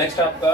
Next आपका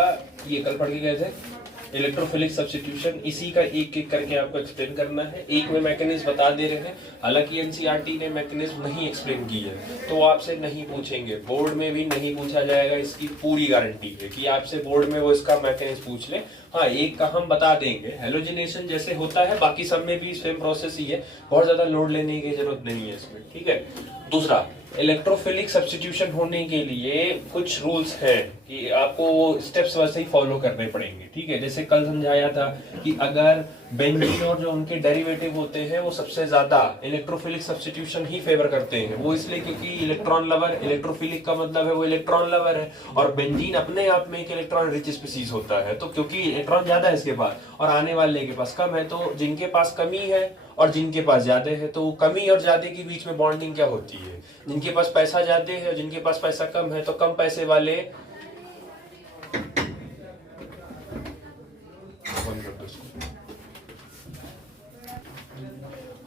ये कल पढ़ के गए थे इलेक्ट्रोफिलिक सब्स्टिट्यूशन, इसी का एक एक करके आपको एक्सप्लेन करना है। एक में मैकेनिज्म बता दे रहे हैं, हालांकि एनसीईआरटी ने मैकेनिज्म नहीं एक्सप्लेन की है तो आपसे नहीं पूछेंगे, बोर्ड में भी नहीं पूछा जाएगा, इसकी पूरी गारंटी है कि आपसे बोर्ड में वो इसका मैकेनिज्म पूछ ले। हाँ, एक का हम बता देंगे, हेलोजिनेशन जैसे होता है, बाकी सब में भी सेम प्रोसेस ही है, बहुत ज्यादा लोड लेने की जरूरत नहीं है इसमें, ठीक है। दूसरा, इलेक्ट्रोफिलिक सब्स्टिट्यूशन होने के लिए कुछ रूल्स हैं कि आपको वो स्टेप्स वैसे ही फॉलो करने पड़ेंगे, ठीक है। जैसे कल समझाया था कि अगर बेंजीन और जो उनके डेरिवेटिव होते हैं वो सबसे ज्यादा इलेक्ट्रोफिलिक सब्स्टिट्यूशन ही फेवर करते हैं, वो इसलिए क्योंकि इलेक्ट्रॉन लवर, इलेक्ट्रोफिलिक का मतलब है वो इलेक्ट्रॉन लवर है, और बेंजीन अपने आप में एक इलेक्ट्रॉन रिच स्पीसीज होता है, तो क्योंकि इलेक्ट्रॉन ज्यादा है इसके पास और आने वाले के पास कम है, तो जिनके पास कमी है और जिनके पास ज्यादा है, तो कमी और ज्यादा के बीच में बॉन्डिंग क्या होती है, जिनके पास पैसा ज्यादा है और जिनके पास पैसा कम है, तो कम पैसे वाले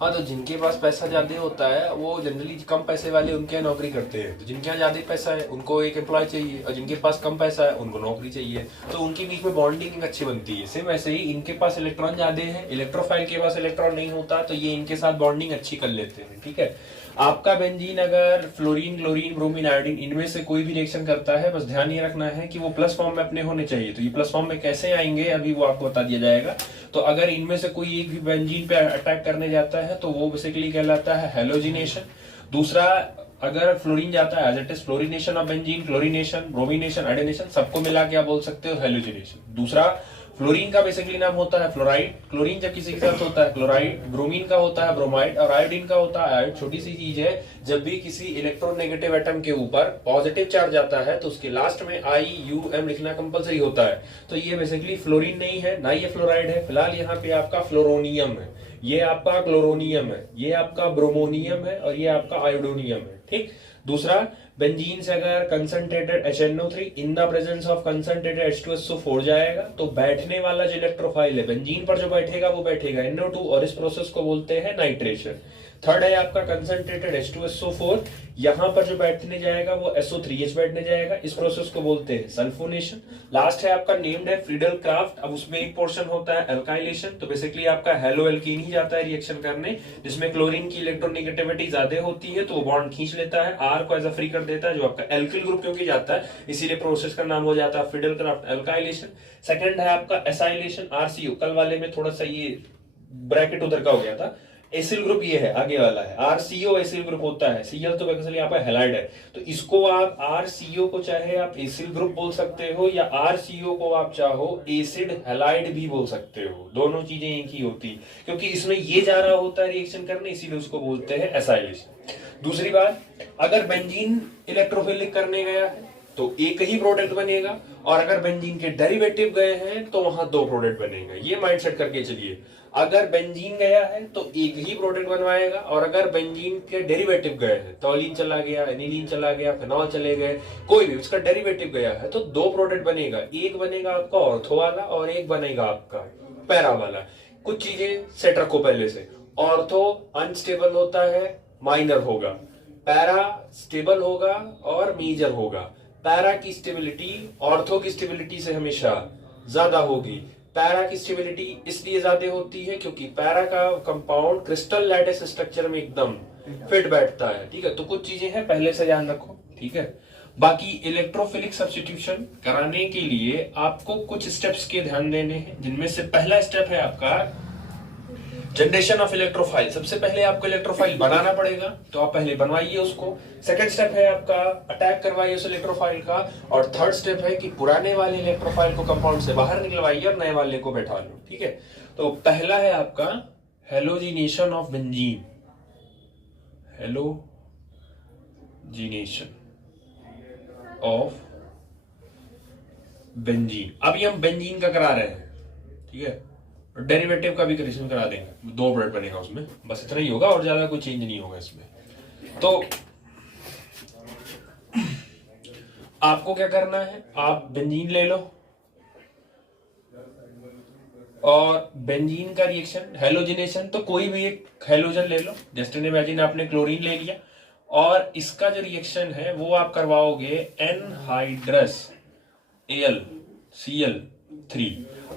हाँ, तो जिनके पास पैसा ज्यादा होता है वो जनरली कम पैसे वाले उनके यहाँ नौकरी करते हैं, तो जिनके यहाँ ज्यादा पैसा है उनको एक एम्प्लॉय चाहिए, और जिनके पास कम पैसा है उनको नौकरी चाहिए, तो उनके बीच में बॉन्डिंग अच्छी बनती है। सेम ऐसे ही इनके पास इलेक्ट्रॉन ज्यादा है, इलेक्ट्रोफाइल के पास इलेक्ट्रॉन नहीं होता, तो ये इनके साथ बॉन्डिंग अच्छी कर लेते हैं, ठीक है। आपका बेंजीन अगर फ्लोरीन, क्लोरीन, ब्रोमीन, आयोडीन इनमें से कोई भी रिएक्शन करता है, बस ध्यान ये रखना है कि वो प्लस फॉर्म में अपने होने चाहिए, तो ये प्लस फॉर्म में कैसे आएंगे अभी वो आपको बता दिया जाएगा। तो अगर इनमें से कोई एक भी बेंजीन पे अटैक करने जाता है तो वो बेसिकली कहलाता है हेलोजिनेशन। दूसरा, अगर फ्लोरीन जाता है as it is fluorination of benzene, chlorination, bromination, iodination, सबको मिला के आप बोल सकते हो हेलोजिनेशन। दूसरा, फ्लोरीन का बेसिकली नाम होता है फ्लोराइड, क्लोरीन जब किसी के साथ होता है क्लोराइड, ब्रोमीन का होता है ब्रोमाइड, और आयोडीन का होता है आयोड। छोटी सी चीज है, जब भी किसी इलेक्ट्रोनेगेटिव एटम के ऊपर पॉजिटिव चार्ज आता है तो उसके लास्ट में IUM लिखना कंपलसरी होता है, तो ये बेसिकली फ्लोरीन नहीं है, ना ये फ्लोराइड है। फिलहाल यहाँ पे आपका फ्लोरोनियम है, ये आपका क्लोरोनियम है, ये आपका ब्रोमोनियम है, और ये आपका आयोडोनियम है, ठीक। दूसरा, बेंजीन से अगर concentrated HNO3 in the presence of concentrated H2SO4 जाएगा तो बैठने वाला जो इलेक्ट्रोफाइल है बेंजीन पर जो बैठेगा वो बैठेगा NO2, और इस प्रोसेस को बोलते हैं नाइट्रेशन। थर्ड है आपका कंसंट्रेटेड H2SO4, यहां पर जो बैठने जाएगा वो SO3H बैठने जाएगा, इस प्रोसेस को बोलते हैं सल्फोनेशन। लास्ट है आपका नेम्ड है फ्रीडल क्राफ्ट, अब उसमें एक पोर्शन होता है अल्काइलेशन, तो बेसिकली आपका हेलो एल्कीन ही जाता है रिएक्शन करने, जिसमें क्लोरीन की इलेक्ट्रोनेगेटिविटी ज्यादा होती है तो वो बॉन्ड खींच लेता है, R को एज अ फ्री कर देता है, जो आपका एल्किल ग्रुप क्योंकि जाता है इसीलिए प्रोसेस का नाम हो जाता है फ्रीडल क्राफ्ट अल्काइलेशन। सेकंड है आपका एसाइलेशन, RCO, कल वाले में थोड़ा सा ये ब्रैकेट उधर का हो गया था, एसिल ग्रुप ये है, आगे वाला है RCO एसिल ग्रुप होता है, Cl तो बेसिकली यहाँ पर हैलाइड है, तो इसको आप RCO को चाहे आप एसिल ग्रुप बोल सकते हो या RCO को आप चाहो एसिड हैलाइड भी बोल सकते हो, दोनों चीजें एक ही होती, क्योंकि इसमें ये जा रहा होता है रिएक्शन करने, इसीलिए उसको बोलते हैं एसाइलेशन। दूसरी बात, अगर बेंजीन इलेक्ट्रोफिलिक करने गया है तो एक ही प्रोडक्ट बनेगा, और अगर बेंजीन के डेरिवेटिव गए हैं तो वहां दो प्रोडक्ट बनेगा, ये माइंड सेट करके चलिए। अगर बेंजीन गया है तो एक ही प्रोडक्ट बनवाएगा, और अगर बेंजीन के डेरिवेटिव गए हैं, तौलीन चला गया, एनिलीन चला गया, फिनॉल चले गए, कोई भी उसका डेरिवेटिव गया है तो दो प्रोडक्ट बनेगा, एक बनेगा आपका ऑर्थो वाला और एक बनेगा आपका पैरा वाला। कुछ चीजें सेट रखो पहले से, ऑर्थो अनस्टेबल होता है, माइनर होगा, पैरा स्टेबल होगा और मेजर होगा। पैरा की स्टेबिलिटी ऑर्थो की स्टेबिलिटी से हमेशा ज्यादा होगी। पैरा की स्टेबिलिटी इसलिए ज्यादा होती है क्योंकि पैरा का कंपाउंड क्रिस्टल लैटिस स्ट्रक्चर में एकदम फिट बैठता है, ठीक है। तो कुछ चीजें हैं पहले से ध्यान रखो, ठीक है। बाकी इलेक्ट्रोफिलिक सब्स्टिट्यूशन कराने के लिए आपको कुछ स्टेप्स के ध्यान देने हैं, जिनमें से पहला स्टेप है आपका जनरेशन ऑफ इलेक्ट्रोफाइल। सबसे पहले आपको इलेक्ट्रोफाइल बनाना पड़ेगा, तो आप पहले बनवाइए उसको। सेकंड स्टेप है आपका अटैक करवाइए उस इलेक्ट्रोफाइल का, और थर्ड स्टेप है कि पुराने वाले इलेक्ट्रोफाइल को कंपाउंड से बाहर निकलवाइए और नए वाले को बैठा लो, ठीक है। तो पहला है आपका halogenation of benzene, halogenation of benzene. अभी हम बेंजीन का करा रहे हैं, ठीक है, डेरिवेटिव का भी करेक्शन करा देंगे, दो प्रोडक्ट बनेगा उसमें, बस इतना ही होगा और ज्यादा कोई चेंज नहीं होगा इसमें। तो आपको क्या करना है, आप बेंजीन ले लो और बेंजीन का रिएक्शन हेलोजिनेशन, तो कोई भी एक हेलोजन ले लो, जस्ट इमेजिन आपने क्लोरीन ले लिया, और इसका जो रिएक्शन है वो आप करवाओगे एनहाइड्रस AlCl3।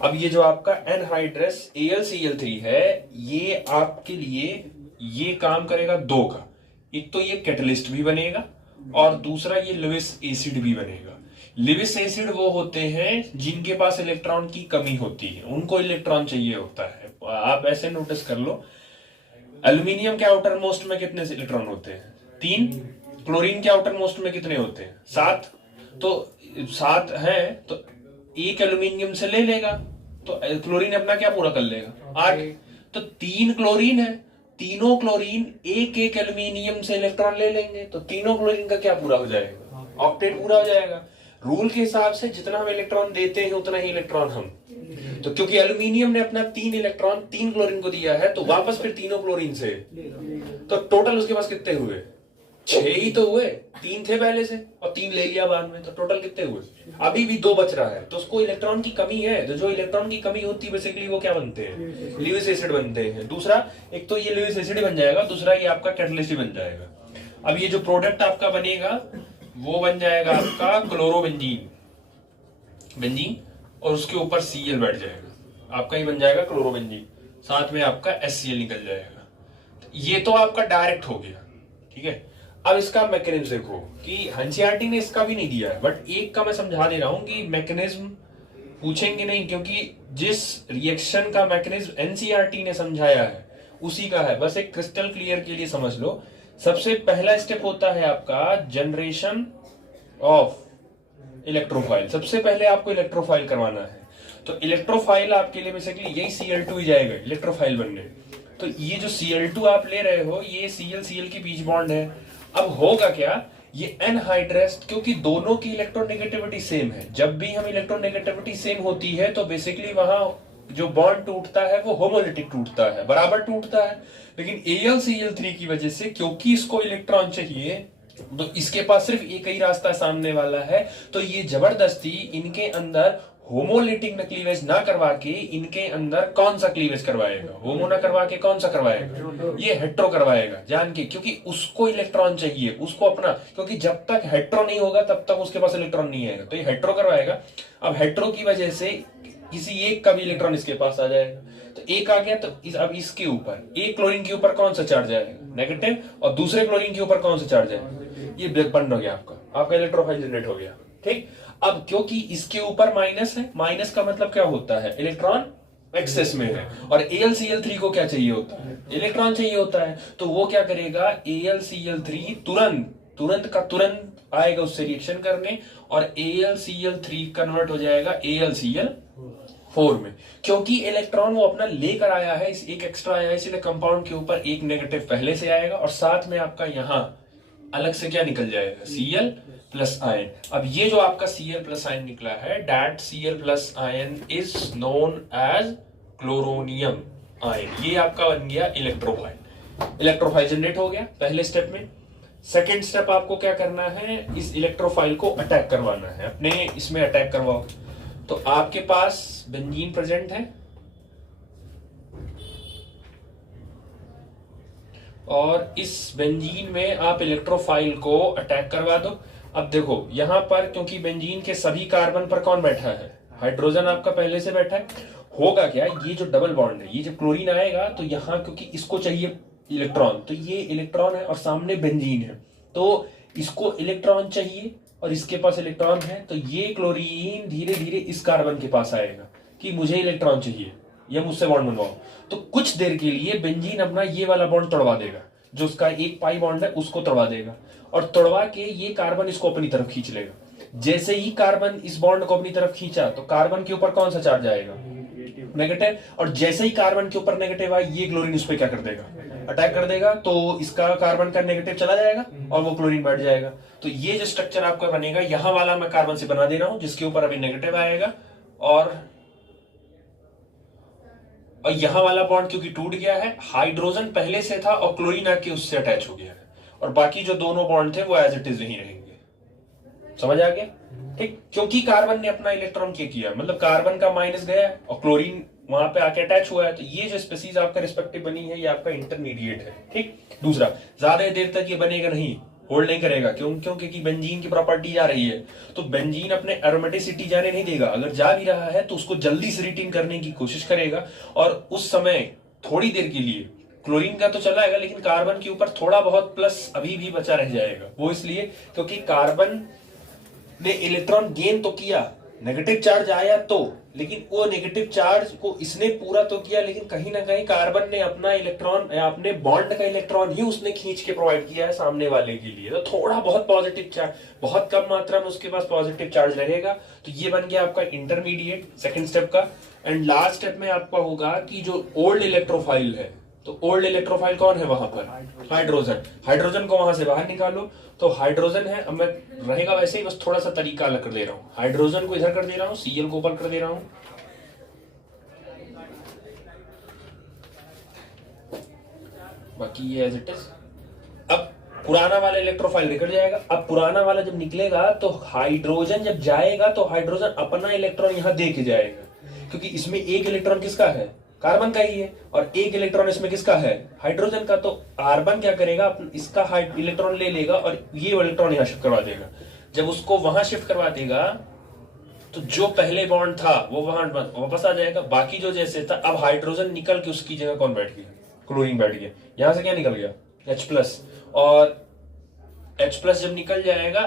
अब ये जो आपका एनहाइड्रस AlCl3 है, ये आपके लिए ये काम करेगा दो का। एक तो ये कैटलिस्ट भी बनेगा और दूसरा ये लुईस एसिड भी बनेगा। लुईस एसिड वो होते हैं जिनके पास इलेक्ट्रॉन की कमी होती है, उनको इलेक्ट्रॉन चाहिए होता है। आप ऐसे नोटिस कर लो, एल्यूमिनियम के आउटर मोस्ट में कितने इलेक्ट्रॉन होते हैं? 3। क्लोरीन के आउटर मोस्ट में कितने होते हैं? 7। तो 7 है तो एक एल्यूमिनियम से ले लेगा तो क्लोरीन अपना क्या पूरा कर लेगा? 8। तो 3 क्लोरीन है, तीनों क्लोरीन एक एक एल्यूमिनियम से इलेक्ट्रॉन ले लेंगे तो तीनों क्लोरीन का क्या पूरा हो जाएगा? ऑक्टेट पूरा हो जाएगा। रूल के हिसाब से जितना हम इलेक्ट्रॉन देते हैं उतना ही इलेक्ट्रॉन हम, तो क्योंकि एल्यूमिनियम ने अपना 3 इलेक्ट्रॉन 3 क्लोरीन को दिया है तो वापस फिर तीनों क्लोरीन से, तो टोटल उसके पास कितने हुए? 6 ही तो हुए। 3 थे पहले से और 3 ले लिया बाद में, तो टोटल कितने हुए? अभी भी 2 बच रहा है, तो उसको इलेक्ट्रॉन की कमी है। तो जो इलेक्ट्रॉन की कमी होती है बेसिकली वो क्या बनते हैं? लुईस एसिड बनते हैं। दूसरा, एक तो ये लुईस एसिड बन जाएगा, दूसरा ये आपका कैटलिस्ट बन जाएगा। अब ये जो प्रोडक्ट आपका बनेगा वो बन जाएगा आपका क्लोरोबेंजीन, बेंजीन, और उसके ऊपर Cl बैठ जाएगा, आपका ही बन जाएगा क्लोरोबेंजीन, साथ में आपका HCl निकल जाएगा। ये तो आपका डायरेक्ट हो गया, ठीक है। अब इसका मैकेनिज्म देखो कि एनसीईआरटी ने इसका भी नहीं दिया है, बट एक का मैं समझा दे रहा हूं कि मैकेनिज्म पूछेंगे नहीं, क्योंकि जिस रिएक्शन का मैकेनिज्म एनसीईआरटी ने समझाया है उसी का है। बस एक क्रिस्टल क्लियर के लिए समझ लो। सबसे पहला स्टेप होता है आपका जनरेशन ऑफ इलेक्ट्रोफाइल। सबसे पहले आपको इलेक्ट्रोफाइल करवाना है, तो इलेक्ट्रोफाइल आपके लिए बेसिकली यही Cl2 ही जाएगा इलेक्ट्रोफाइल बनने। तो ये जो Cl2 आप ले रहे हो ये Cl के बीच बॉन्ड है। अब होगा क्या, ये एनहाइड्रस, क्योंकि दोनों की इलेक्ट्रोनेगेटिविटी सेम है, जब भी हम इलेक्ट्रोनेगेटिविटी सेम होती है तो बेसिकली वहां जो बॉन्ड टूटता है वो होमोलिटिक टूटता है, बराबर टूटता है। लेकिन AlCl3 की वजह से, क्योंकि इसको इलेक्ट्रॉन चाहिए तो इसके पास सिर्फ एक ही रास्ता सामने वाला है, तो ये जबरदस्ती इनके अंदर होमोलिटिक में क्लीवेज ना करवा के इनके अंदर कौन सा क्लीवेज करवाएगा? होमो ना करवा के कौन सा करवाएगा? ये हेट्रो करवाएगा जान के, क्योंकि उसको इलेक्ट्रॉन चाहिए, उसको अपना, क्योंकि जब तक हेट्रो नहीं होगा तब तक उसके पास इलेक्ट्रॉन नहीं आएगा, तो ये हेट्रो करवाएगा। अब हेट्रो की वजह से किसी एक का भी इलेक्ट्रॉन इसके पास आ जाएगा, तो एक आ गया, तो अब इसके ऊपर एक क्लोरीन के ऊपर कौन सा चार्ज आएगा? नेगेटिव, और दूसरे क्लोरीन के ऊपर कौन सा चार्ज आएगा? ये बंद हो गया, आपका इलेक्ट्रोफाइल जनरेट हो गया, ठीक। अब क्योंकि इसके ऊपर माइनस है, माइनस का मतलब क्या होता है? इलेक्ट्रॉन एक्सेस में है, और AlCl3 को क्या चाहिए होता है? इलेक्ट्रॉन चाहिए होता है। तो वो क्या करेगा? AlCl3 तुरंत का तुरंत आएगा उससे रिएक्शन करने, और AlCl3 कन्वर्ट हो जाएगा AlCl4 में, क्योंकि इलेक्ट्रॉन वो अपना लेकर आया है, इस एक एक्स्ट्रा आया है, इसलिए कंपाउंड के ऊपर एक नेगेटिव पहले से आएगा, और साथ में आपका यहां अलग से क्या निकल जाएगा? Cl plus ion. अब ये जो आपका Cl प्लस आयन निकला है, that Cl plus ion is known as chloronium ion. ये आपका बन गया इलेक्ट्रोफाइल। इलेक्ट्रोफाइल जनरेट हो गया पहले स्टेप में। सेकेंड स्टेप आपको क्या करना है? इस इलेक्ट्रोफाइल को अटैक करवाना है, अपने इसमें अटैक करवाओ। तो आपके पास बेंजीन प्रेजेंट है और इस बेंजीन में आप इलेक्ट्रोफाइल को अटैक करवा दो। अब देखो यहां पर, क्योंकि बेंजीन के सभी कार्बन पर कौन बैठा है? हाइड्रोजन आपका पहले से बैठा है। होगा क्या, ये जो डबल बॉन्ड है, ये जब क्लोरीन आएगा तो यहाँ क्योंकि इसको चाहिए इलेक्ट्रॉन, तो ये इलेक्ट्रॉन है और सामने बेंजीन है, तो इसको इलेक्ट्रॉन चाहिए और इसके पास इलेक्ट्रॉन है, तो ये क्लोरीन धीरे धीरे इस कार्बन के पास आएगा कि मुझे इलेक्ट्रॉन चाहिए या मुझसे बॉन्ड बनवाओ। तो कुछ देर के लिए बेंजीन अपना ये वाला बॉन्ड तोड़वा देगा, जो उसका एक पाई बॉन्ड है उसको तोड़वा देगा, और तोड़वा के ये कार्बन इसको अपनी तरफ खींच लेगा। जैसे ही कार्बन इस बॉन्ड को अपनी तरफ खींचा तो कार्बन के ऊपर कौन सा चार्ज आएगा? नेगेटिव। और जैसे ही कार्बन के ऊपर नेगेटिव आए, ये क्लोरीन उस पर क्या कर देगा? अटैक कर देगा, तो इसका कार्बन का नेगेटिव चला जाएगा और वो क्लोरीन बैठ जाएगा। तो ये जो स्ट्रक्चर आपका बनेगा, यहां वाला मैं कार्बन से बना दे रहा हूं, जिसके ऊपर अभी नेगेटिव आएगा, और यहां वाला बॉन्ड क्योंकि टूट गया है, हाइड्रोजन पहले से था और क्लोरीन आके उससे अटैच हो गया है, और बाकी जो दोनों बॉन्ड थे वो एज इट इज नहीं रहेंगे। समझ आ गया? ठीक, क्योंकि कार्बन ने अपना इलेक्ट्रॉन किया, मतलब कार्बन का माइनस गया और क्लोरीन वहां पे आके अटैच हुआ है, तो ये जो स्पीसीज आपका रिस्पेक्टिव बनी है, ये आपका इंटरमीडिएट है। ठीक। दूसरा, ज्यादा देर तक ये बनेगा नहीं, होल्ड नहीं करेगा। क्यों? क्योंकि बेंजीन की प्रॉपर्टी जा रही है, तो बेंजीन अपने एरोमेटिसिटी जाने नहीं देगा। अगर जा भी रहा है तो उसको जल्दी से रिटेन करने की कोशिश करेगा, और उस समय थोड़ी देर के लिए क्लोरीन का तो चलाएगा, लेकिन कार्बन के ऊपर थोड़ा बहुत प्लस अभी भी बचा रह जाएगा। वो इसलिए क्योंकि कार्बन ने इलेक्ट्रॉन गेन तो किया, नेगेटिव चार्ज आया तो, लेकिन वो नेगेटिव चार्ज को इसने पूरा तो किया, लेकिन कहीं ना कहीं कार्बन ने अपना इलेक्ट्रॉन या अपने बॉन्ड का इलेक्ट्रॉन ही उसने खींच के प्रोवाइड किया है सामने वाले के लिए। तो थोड़ा बहुत पॉजिटिव चार्ज, बहुत कम मात्रा में उसके पास पॉजिटिव चार्ज रहेगा। तो ये बन गया आपका इंटरमीडिएट सेकंड स्टेप का। एंड लास्ट स्टेप में आपका होगा कि जो ओल्ड इलेक्ट्रोफाइल है, तो ओल्ड इलेक्ट्रोफाइल कौन है वहां पर? हाइड्रोजन। हाइड्रोजन को वहां से बाहर निकालो, तो हाइड्रोजन है, अब मैं रहेगा वैसे ही, बस थोड़ा सा तरीका अलग कर दे रहा हूं। हाइड्रोजन को इधर कर दे रहा हूं, Cl को ऊपर कर दे रहा हूं, बाकी ये एज इट इज। अब पुराना वाला इलेक्ट्रोफाइल निकल जाएगा। अब पुराना वाला जब निकलेगा तो हाइड्रोजन जब जाएगा तो हाइड्रोजन अपना इलेक्ट्रॉन यहां दे के जाएगा, क्योंकि इसमें एक इलेक्ट्रॉन किसका है? कार्बन का ही है, और एक इलेक्ट्रॉन इसमें किसका है? हाइड्रोजन का। तो कार्बन क्या करेगा? इसका इलेक्ट्रॉन ले लेगा और ये इलेक्ट्रॉन यहां शिफ्ट करवा देगा। जब उसको वहां शिफ्ट करवा देगा तो जो पहले बॉन्ड था वो वहां वापस आ जाएगा, बाकी जो जैसे था। अब हाइड्रोजन निकल के उसकी जगह कौन बैठ गया? क्लोरीन बैठ गया। यहां से क्या निकल गया? H+, और H+ जब निकल जाएगा,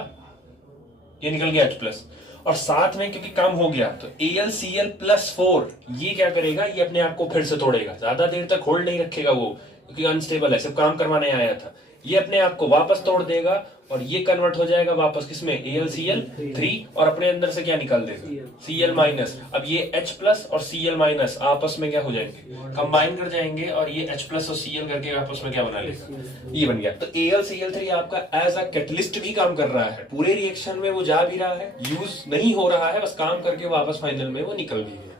ये निकल गया H+, और साथ में क्योंकि कम हो गया तो AlCl+4 ये क्या करेगा? ये अपने आप को फिर से तोड़ेगा। ज्यादा देर तक होल्ड नहीं रखेगा वो, क्योंकि अनस्टेबल है, सिर्फ काम करवाने आया था। ये अपने आप को वापस तोड़ देगा और ये कन्वर्ट हो जाएगा वापस किसमें? AlCl3, और अपने अंदर से क्या निकाल देगा? Cl-। अब ये H+ और Cl- आपस में क्या हो जाएंगे? कंबाइन कर जाएंगे, और ये H+ और Cl करके आपस में क्या बना लेगा? ये बन गया। तो AlCl3 आपका एज अ कैटलिस्ट भी काम कर रहा है, पूरे रिएक्शन में वो जा भी रहा है, यूज नहीं हो रहा है, बस काम करके वापस फाइनल में वो निकल भी गया।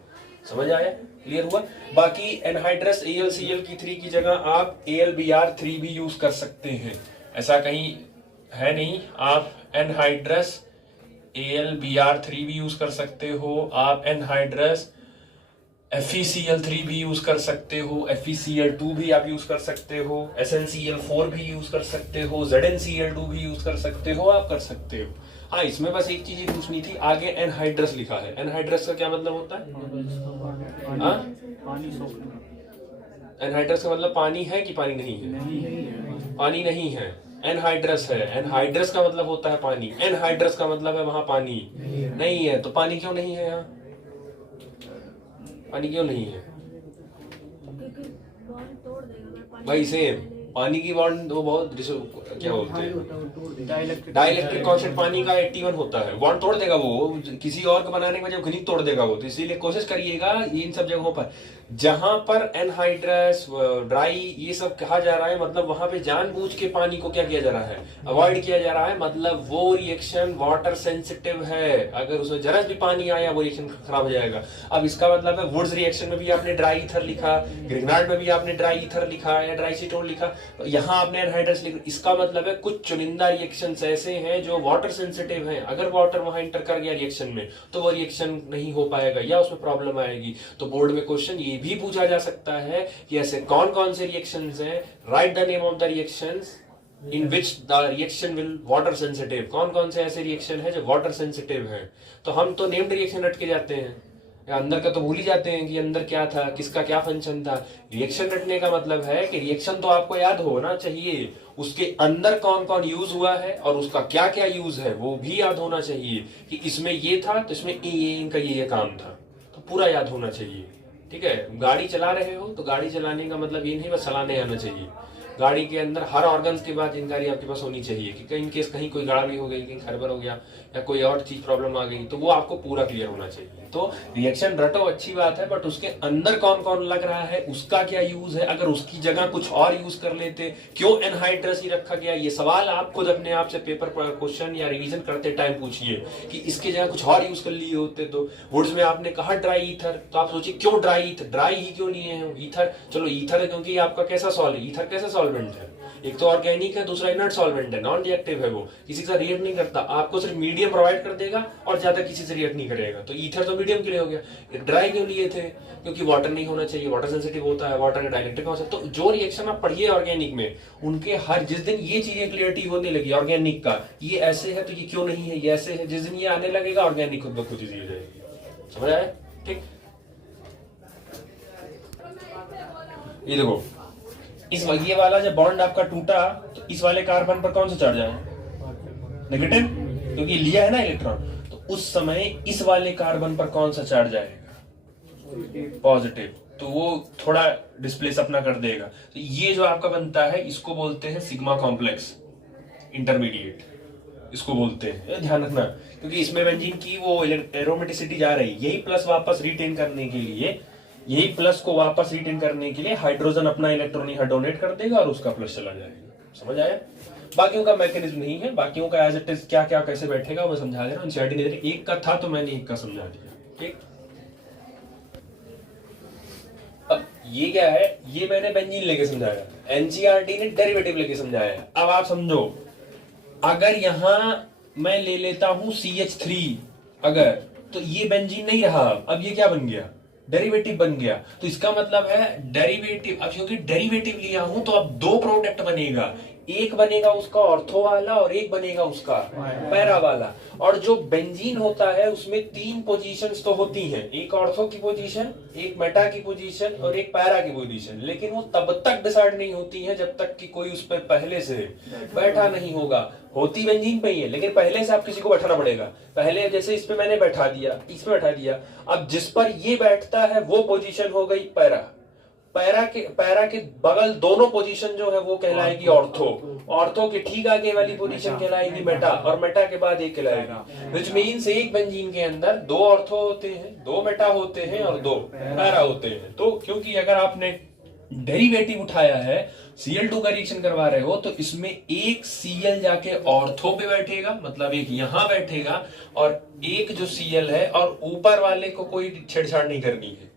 समझ आया? क्लियर हुआ? बाकी एनहाइड्रस AlCl3 की जगह आप AlBr3 भी यूज कर सकते हैं, ऐसा कहीं है नहीं। आप एनहाइड्रस AlBr3 भी यूज कर सकते हो, आप एनहाइड्रस FeCl3 भी यूज कर सकते हो, FeCl2 भी आप यूज कर सकते हो, SnCl4 भी यूज कर सकते हो, ZnCl2 भी यूज कर सकते हो, आप कर सकते हो। हाँ, इसमें बस एक चीज पूछनी थी, आगे एनहाइड्रस लिखा है, एनहाइड्रस का क्या मतलब होता है? एनहाइड्रस का मतलब पानी है कि पानी नहीं है? पानी नहीं है, एनहाइड्रस है। एनहाइड्रस का मतलब होता है पानी, एनहाइड्रस का मतलब है वहां पानी नहीं है। तो पानी क्यों नहीं है यहाँ? पानी क्यों नहीं है भाई? सेम पानी की बॉन्ड वो बहुत क्या बोलते हैं, डाइलेक्ट्रिक कांस्टेंट पानी का 81 होता है, बॉन्ड तोड़ देगा वो, किसी और को बनाने के वजह खनिज तोड़ देगा वो। तो इसीलिए कोशिश करिएगा इन सब जगहों पर जहां पर एनहाइड्रस, ड्राई, ये सब कहा जा रहा है, मतलब वहां पे जानबूझ के पानी को क्या किया जा रहा है? अवॉइड किया जा रहा है। मतलब वो रिएक्शन वाटर सेंसिटिव है, अगर उसमें जरा भी पानी आया वो रिएक्शन खराब हो जाएगा। अब इसका मतलब है वुड्स रिएक्शन में भी आपने ड्राई ईथर लिखा, ग्रिग्नार्ड में भी आपने ड्राई ईथर लिखा या ड्राई सीटोन लिखा, तो यहाँ आपने एनहाइड्रस लिखा। इसका मतलब है कुछ चुनिंदा रिएक्शंस ऐसे हैं जो वाटर सेंसिटिव हैं, अगर वाटर वहां इंटर कर गया रिएक्शन में तो वो रिएक्शन नहीं हो पाएगा या उसमें प्रॉब्लम आएगी। तो बोर्ड में क्वेश्चन ये भी पूछा जा सकता है कि ऐसे कौन कौन से रिएक्शंस हैं, right the name of the reactions in which the reaction will water sensitive. कौन कौन से ऐसे रिएक्शन है जो वाटर सेंसिटिव है? तो हम तो नेम्ड रिएक्शन रट के जाते हैं, या अंदर का तो भूल ही जाते हैं कि अंदर क्या था, किसका क्या फंक्शन था। रिएक्शन रटने का मतलब है कि रिएक्शन तो आपको याद होना चाहिए, उसके अंदर कौन कौन यूज हुआ है और उसका क्या क्या यूज है वो भी याद होना चाहिए, कि इसमें ये था तो इसमें ये इनका ये काम था, तो पूरा याद होना चाहिए। ठीक है, गाड़ी चला रहे हो तो गाड़ी चलाने का मतलब ये नहीं बस चलाने आना चाहिए, गाड़ी के अंदर हर ऑर्गन्स के बाद जानकारी आपके पास होनी चाहिए कि कहीं केस कहीं कोई गड़बड़ी हो गई, कहीं खरबड़ हो गया या कोई और चीज प्रॉब्लम आ गई, तो वो आपको पूरा क्लियर होना चाहिए। तो रिएक्शन रटो अच्छी बात है, बट उसके अंदर कौन कौन लग रहा है, उसका क्या यूज है, अगर उसकी जगह कुछ और यूज कर लेते, क्यों एनहाइड्रस ही रखा गया, ये सवाल आप खुद अपने आप से पेपर क्वेश्चन या रिवीजन करते टाइम पूछिए कि इसकी जगह कुछ और यूज कर लिए होते। तो वुड्स में आपने कहा ड्राई ईथर, तो आप सोचिए क्यों ड्राई ईथर, ड्राई ही क्यों लिए हैं ईथर? चलो ईथर है क्योंकि आपका कैसा सॉल्व है, ईथर कैसा सॉल्वेंट है, एक तो ऑर्गेनिक है, दूसरा इनर्ट सॉल्वेंट है, नॉन रिएक्टिव है, वो किसी के साथ रिएक्ट नहीं करता, आपको सिर्फ मीडियम प्रोवाइड कर देगा और ज्यादा किसी से रिएक्ट नहीं करेगा। तो ईथर तो मीडियम के लिए हो गया। ड्राई क्यों लिए थे? क्योंकि वाटर नहीं होना चाहिए, वाटर सेंसिटिव होता है, वाटर का डाइलेक्ट्रिक हो सकता है। तो जो रिएक्शन आप पढ़िए ऑर्गेनिक में, उनके हर जिस दिन ये चीजें क्लियरिटी होने लगी ऑर्गेनिक का, ये ऐसे है तो ये क्यों नहीं है, ये ऐसे है, जिस दिन ये आने लगेगा ऑर्गेनिक खुद ब खुद इजी हो जाएगी। समझ आया? ठीक। ये देखो, इस ये वाला जब बॉन्ड आपका टूटा तो इस वाले कार्बन पर कौन सा चार्ज आया? नेगेटिव, क्योंकि लिया है ना इलेक्ट्रॉन। तो उस समय इस वाले कार्बन पर कौन सा चार्ज आएगा? पॉजिटिव। तो वो थोड़ा डिस्प्लेस अपना कर देगा। तो ये जो आपका बनता है इसको बोलते हैं सिग्मा कॉम्प्लेक्स इंटरमीडिएट, इसको बोलते हैं। ध्यान रखना, क्योंकि इसमें बेंजीन की वो एरोमेटिसिटी जा रही है, यही प्लस वापस रिटेन करने के लिए, यही प्लस को वापस रिटेन करने के लिए हाइड्रोजन अपना इलेक्ट्रॉन यहाँ डोनेट कर देगा और उसका प्लस चला जाएगा। समझ आया? बाकियों का मैकेनिज्म नहीं है, बाकियों का एज इट इज क्या क्या कैसे बैठेगा वो समझा दे रहा हूँ। एक का था तो मैंने एक का समझा दिया। ठीक। अब ये क्या है? ये मैंने बेंजीन लेके समझाया, एनसीईआरटी ने डेरिवेटिव लेके समझाया। अब आप समझो, अगर यहां मैं ले लेता हूं CH3 अगर, तो ये बेंजीन नहीं रहा, अब ये क्या बन गया? डेरिवेटिव बन गया। तो इसका मतलब है डेरिवेटिव, अब क्योंकि डेरिवेटिव लिया हूं तो अब दो प्रोडक्ट बनेगा, एक बनेगा उसका ऑर्थो वाला और एक बनेगा उसका पैरा वाला। और जो बेंजीन होता है उसमें तीन पोजीशंस तो होती हैं, एक ऑर्थो की पोजीशन, एक मेटा की पोजीशन और एक पैरा की पोजीशन। लेकिन वो तब तक डिसाइड नहीं होती है जब तक कि कोई उस पर पहले से बैठा नहीं होगा। होती बेंजीन पे ही है, लेकिन पहले से आप किसी को बैठाना पड़ेगा। पहले जैसे इस पे मैंने बैठा दिया, इसमें बैठा दिया, अब जिस पर ये बैठता है वो पोजीशन हो गई पैरा। पैरा के बगल दोनों पोजीशन जो है वो कहलाएगी ऑर्थो। ऑर्थो के ठीक आगे वाली पोजीशन कहलाएगी मेटा, और मेटा के बाद एक कहलाएगी। व्हिच मींस एक बेंजीन के अंदर दो ऑर्थो होते हैं, दो मेटा होते हैं और दो पैरा होते हैं। तो क्योंकि अगर आपने डेरिवेटिव उठाया है, Cl2 का रिएक्शन करवा रहे हो, तो इसमें एक Cl जाके ऑर्थो पे बैठेगा, मतलब एक यहां बैठेगा, और एक जो Cl है और ऊपर वाले को कोई छेड़छाड़ नहीं करनी है,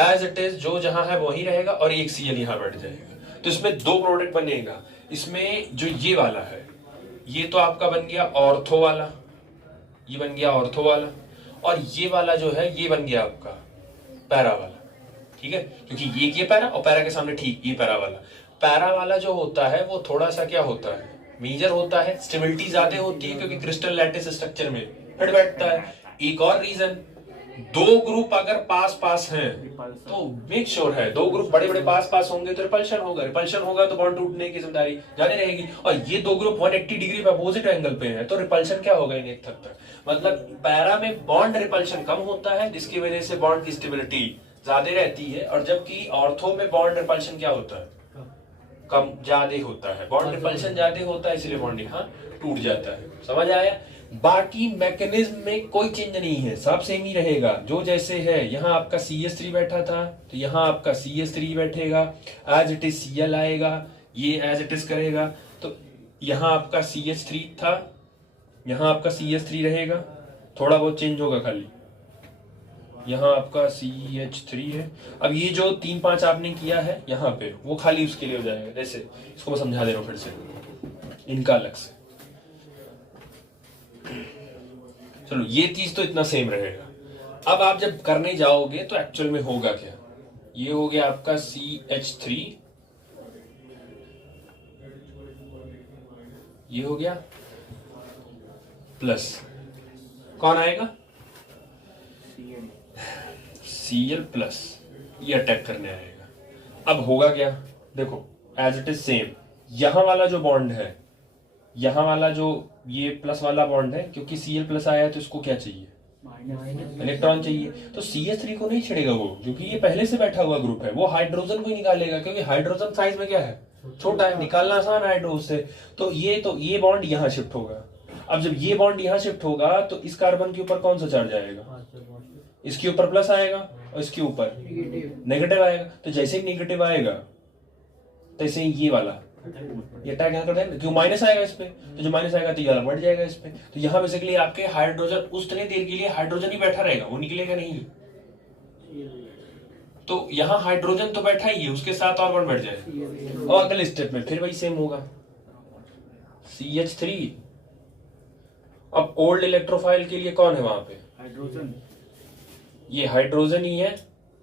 एज इट इज जो जहां है वही रहेगा, और एक Cl यहां बैठ जाएगा। तो इसमें दो प्रोडक्ट बनेगा। इसमें जो ये वाला है, ये तो आपका बन गया ऑर्थो वाला, ये बन गया ऑर्थो वाला, और ये वाला जो है ये बन गया आपका पैरा वाला। ठीक है, क्योंकि ये पैरा और पैरा के सामने ठीक ये पैरा वाला। पैरा वाला जो होता है वो थोड़ा सा क्या होता है, मेजर होता है, स्टेबिलिटी ज्यादा होती है क्योंकि क्रिस्टल लैटिस स्ट्रक्चर में फिट बैठता है। एक और रीजन, दो ग्रुप अगर पास पास हैं तो मेक श्योर है, दो ग्रुप बड़े बड़े पास पास होंगे तो रिपल्शन होगा, रिपल्शन होगा तो बॉन्ड टूटने की जिम्मेदारी जाने रहेगी। और ये दो ग्रुप 180 डिग्री पे अपोजिट एंगल पे है तो रिपल्शन क्या होगा इन एक हद तक, मतलब पैरा में बॉन्ड रिपल्शन कम होता है जिसकी वजह से बॉन्ड की स्टेबिलिटी ज्यादा रहती है, और जबकि ऑर्थो में बॉन्ड रिपल्शन क्या होता है, कम ज्यादा होता है, बॉन्ड रिपल्शन ज्यादा होता है, इसलिए बॉन्ड यहाँ टूट जाता है। समझ आया? बाकी मैकेनिज्म में कोई चेंज नहीं है, सब सेम ही रहेगा। जो जैसे है, यहाँ आपका CH3 बैठा था तो यहाँ आपका CH3 बैठेगा, एज इट इज Cl आएगा, ये एज इट इज करेगा। तो यहाँ आपका CH3 था, यहाँ आपका CH3 रहेगा, थोड़ा बहुत चेंज होगा खाली, यहाँ आपका CH3 है। अब ये जो 3-5 आपने किया है यहाँ पे, वो खाली उसके लिए हो जाएगा। जैसे इसको मैं समझा दे रहा हूँ फिर से, इनका अलग से। चलो ये चीज तो इतना सेम रहेगा। अब आप जब करने जाओगे तो एक्चुअल में होगा क्या, ये हो गया आपका CH3, ये हो गया प्लस, कौन आएगा Cl प्लस, ये अटैक करने आएगा। अब होगा क्या, देखो एज इट इज सेम, यहां वाला जो बॉन्ड है, यहां वाला जो ये प्लस वाला बॉन्ड है, क्योंकि Cl प्लस आया है तो इसको क्या चाहिए, इलेक्ट्रॉन चाहिए। तो CH3 को नहीं छेड़ेगा वो, क्योंकि ये पहले से बैठा हुआ ग्रुप है, वो हाइड्रोजन को ही निकालेगा, क्योंकि हाइड्रोजन साइज में क्या है, छोटा है, निकालना आसान है हाइड्रोजन से। तो ये बॉन्ड यहाँ शिफ्ट होगा। अब जब ये बॉन्ड यहाँ शिफ्ट होगा तो इस कार्बन के ऊपर कौन सा चार्ज आएगा, इसके ऊपर प्लस आएगा और इसके ऊपर नेगेटिव आएगा। तो जैसे ही नेगेटिव आएगा तैसे ही ये वाला ये अटैक यहाँ कर देगा, क्यों माइनस आएगा इस पे, तो जो माइनस आएगा तो ये बढ़ जाएगा इस पे। तो यहाँ बेसिकली आपके हाइड्रोजन उस तरह देर के लिए हाइड्रोजन ही बैठा रहेगा, वो निकलेगा नहीं। तो यहाँ हाइड्रोजन तो बैठा ही है, उसके साथ और कौन बैठ जाए, और अगले स्टेप में फिर वही सेम होगा CH3। अब ओल्ड इलेक्ट्रोफाइल के लिए कौन है वहां पे, हाइड्रोजन, ये हाइड्रोजन ही है।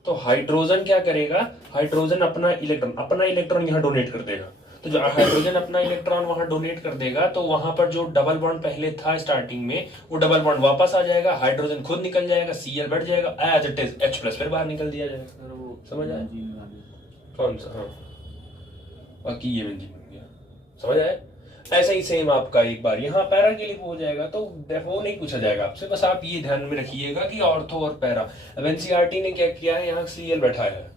तो हाइड्रोजन क्या करेगा, हाइड्रोजन अपना इलेक्ट्रॉन यहाँ डोनेट कर देगा। तो जो हाइड्रोजन अपना इलेक्ट्रॉन वहां डोनेट कर देगा तो वहां पर जो डबल बॉन्ड पहले था स्टार्टिंग में, वो डबल बॉन्ड वापस आ जाएगा, हाइड्रोजन खुद निकल जाएगा, Cl बढ़ जाएगा, एज इट इज H+ फिर बाहर निकल दिया जाएगा। समझ आया कौन सा, हाँ बाकी ये बेंजीन बन गया, समझ आया। ऐसा ही सेम आपका एक बार यहाँ पैरा के लिए हो जाएगा, तो वो नहीं पूछा जाएगा आपसे, बस आप ये ध्यान में रखिएगा कि ऑर्थो और पैरा। अब एनसीईआरटी ने क्या किया है, यहाँ Cl बैठाया है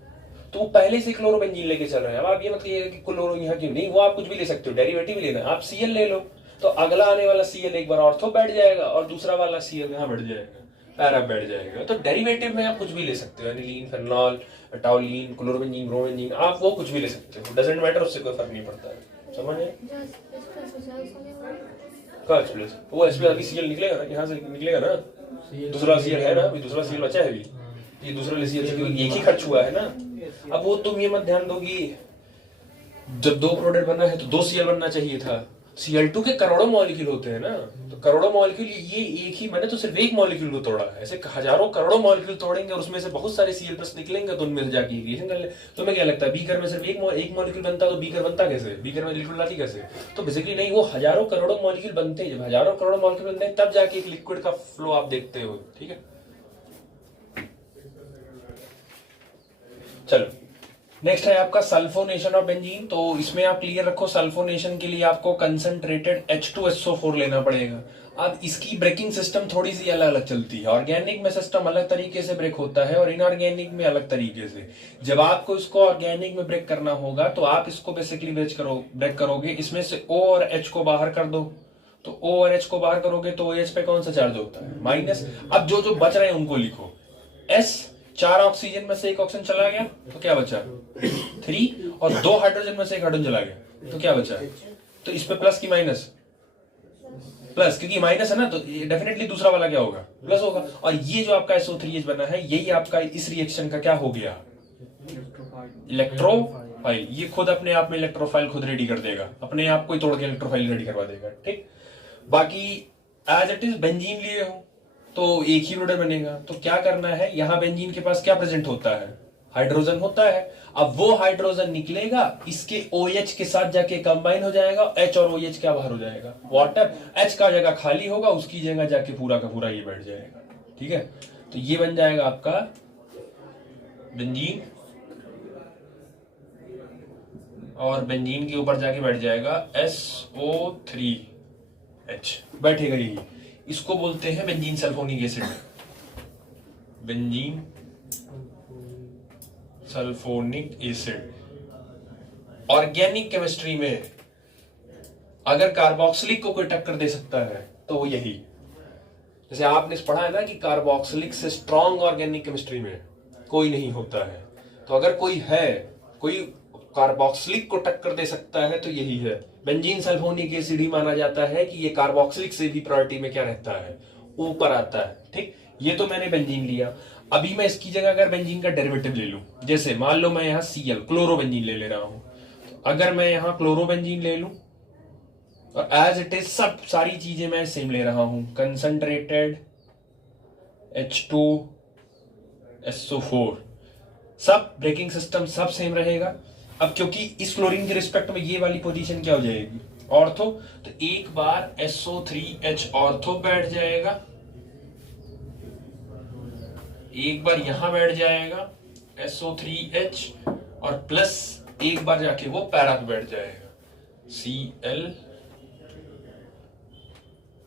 तो वो पहले से क्लोरोबेंजीन लेके चल रहे हैं। अब आप ये मत कहिएगा कि क्लोरो यहाँ क्यों नहीं, वो आप कुछ भी ले सकते हो, डेरिवेटिव लेना, आप Cl ले लो तो अगला आने वाला Cl एक बार ऑर्थो बैठ जाएगा और दूसरा वाला Cl यहाँ बैठ जाएगा, पैरा बैठ जाएगा। तो डेरिवेटिव में आप कुछ भी ले सकते हो, एनिलीन, फेनॉल, टाउलिन, क्लोरोबेंजीन, ब्रोमेंजीन, आप वो कुछ भी ले सकते हो, डजंट मैटर, उससे कोई फर्क नहीं पड़ता है। समझ आए। H+, वो H+ अभी Cl निकलेगा ना, यहाँ से निकलेगा ना, दूसरा Cl है ना, अभी दूसरा Cl बचा है अभी, ये दूसरा Cl से एक ही खर्च हुआ है ना। अब वो तुम ये मत ध्यान दो कि जब 2 प्रोडक्ट बना है तो 2 Cl बनना चाहिए था, Cl2 के करोड़ों मॉलिक्यूल होते हैं ना, तो करोड़ों मॉलिक्यूल, ये एक ही, मैंने तो सिर्फ एक मॉलिक्यूल को तोड़ा है, ऐसे हजारों करोड़ों मॉलिक्यूल तोड़ेंगे और उसमें से बहुत सारे Cl+ निकलेंगे तो उनमें जाके रिएक्शन कर ले। तो मैं क्या लगता है, बीकर में सिर्फ एक मॉलिक्यूल बनता तो बीकर बनता कैसे, बीकर में लिक्विड लाती कैसे, तो बेसिकली नहीं, वो हजारों करोड़ों मॉलिक्यूल बनते हैं, जब हजारों करोड़ों मॉलिक्यूल बनते हैं तब जाके एक लिक्विड का फ्लो आप देखते हो। ठीक है, चलो नेक्स्ट है आपका सल्फोनेशन ऑफ बेंजीन। तो इसमें आप क्लियर रखो, सल्फोनेशन के लिए आपको कंसंट्रेटेड H2SO4 लेना पड़ेगा। अब इसकी ब्रेकिंग सिस्टम थोड़ी सी अलग अलग चलती है, ऑर्गेनिक में सिस्टम अलग तरीके से ब्रेक होता है और इनऑर्गेनिक में अलग तरीके से। जब आपको इसको ऑर्गेनिक में ब्रेक करना होगा तो आप इसको बेसिकली ब्रेक करोगे, इसमें से O और H को बाहर कर दो, तो O और H को बाहर करोगे तो OH पे कौन सा चार्ज होता है, माइनस। अब जो बच रहे हैं उनको लिखो, S 4 ऑक्सीजन में से 1 ऑक्सीजन चला गया तो क्या बचा 3, और 2 हाइड्रोजन में से 1 हाइड्रोजन चला गया तो क्या बचा, तो इस पे प्लस की माइनस, प्लस, क्योंकि माइनस है ना तो डेफिनेटली दूसरा वाला क्या होगा, प्लस होगा। और ये जो आपका SO3H बना है, यही आपका इस रिएक्शन का क्या हो गया, इलेक्ट्रोफाइल। ये खुद अपने आप में इलेक्ट्रोफाइल खुद रेडी कर देगा, अपने आप को ही तोड़ के इलेक्ट्रोफाइल रेडी करवा देगा। ठीक, बाकी एज इट इज बेंजीन लिए हो तो एक ही प्रोडक्ट बनेगा। तो क्या करना है, यहाँ बेंजीन के पास क्या प्रेजेंट होता है, हाइड्रोजन होता है। अब वो हाइड्रोजन निकलेगा, इसके OH के साथ जाके कंबाइन हो जाएगा, H और OH क्या बाहर हो जाएगा, वाटर। H का जगह खाली होगा, उसकी जगह जाके पूरा का पूरा ये बैठ जाएगा। ठीक है, तो ये बन जाएगा आपका बेंजीन, और बेंजीन के ऊपर जाके बैठ जाएगा SO3H, बैठेगा यही। इसको बोलते हैं benzene sulphonic acid, benzene sulphonic acid. Organic chemistry में अगर कार्बोक्सिलिक को कोई टक्कर दे सकता है तो वो यही, जैसे आपने पढ़ा है ना कि कार्बोक्सिलिक से स्ट्रॉन्ग ऑर्गेनिक केमिस्ट्री में कोई नहीं होता है, तो अगर कोई है, कोई कार्बोक्सिलिक को टक्कर दे सकता है तो यही है। बेंजीन सल्फोनिक एसिड ही माना जाता है कि ये कार्बोक्सिलिक से भी प्रायोरिटी में क्या रहता है, ऊपर आता है। ठीक, ये तो मैंने बेंजीन लिया। अभी मैं इसकी जगह अगर बेंजीन का डेरिवेटिव ले लूं, जैसे मान लो मैं यहाँ Cl क्लोरोबेंजीन ले रहा हूं, तो अगर मैं यहाँ क्लोरोबेंजीन ले लूं और एज इट इज सब सारी चीजें मैं सेम ले रहा हूं, कंसंट्रेटेड H2SO4, सब ब्रेकिंग सिस्टम सब सेम रहेगा। अब क्योंकि इस क्लोरीन के रिस्पेक्ट में ये वाली पोजीशन क्या हो जाएगी, ऑर्थो, तो एक बार SO3H ऑर्थो बैठ जाएगा, एक बार यहां बैठ जाएगा SO3H, और प्लस एक बार जाके वो पैरा पे बैठ जाएगा Cl,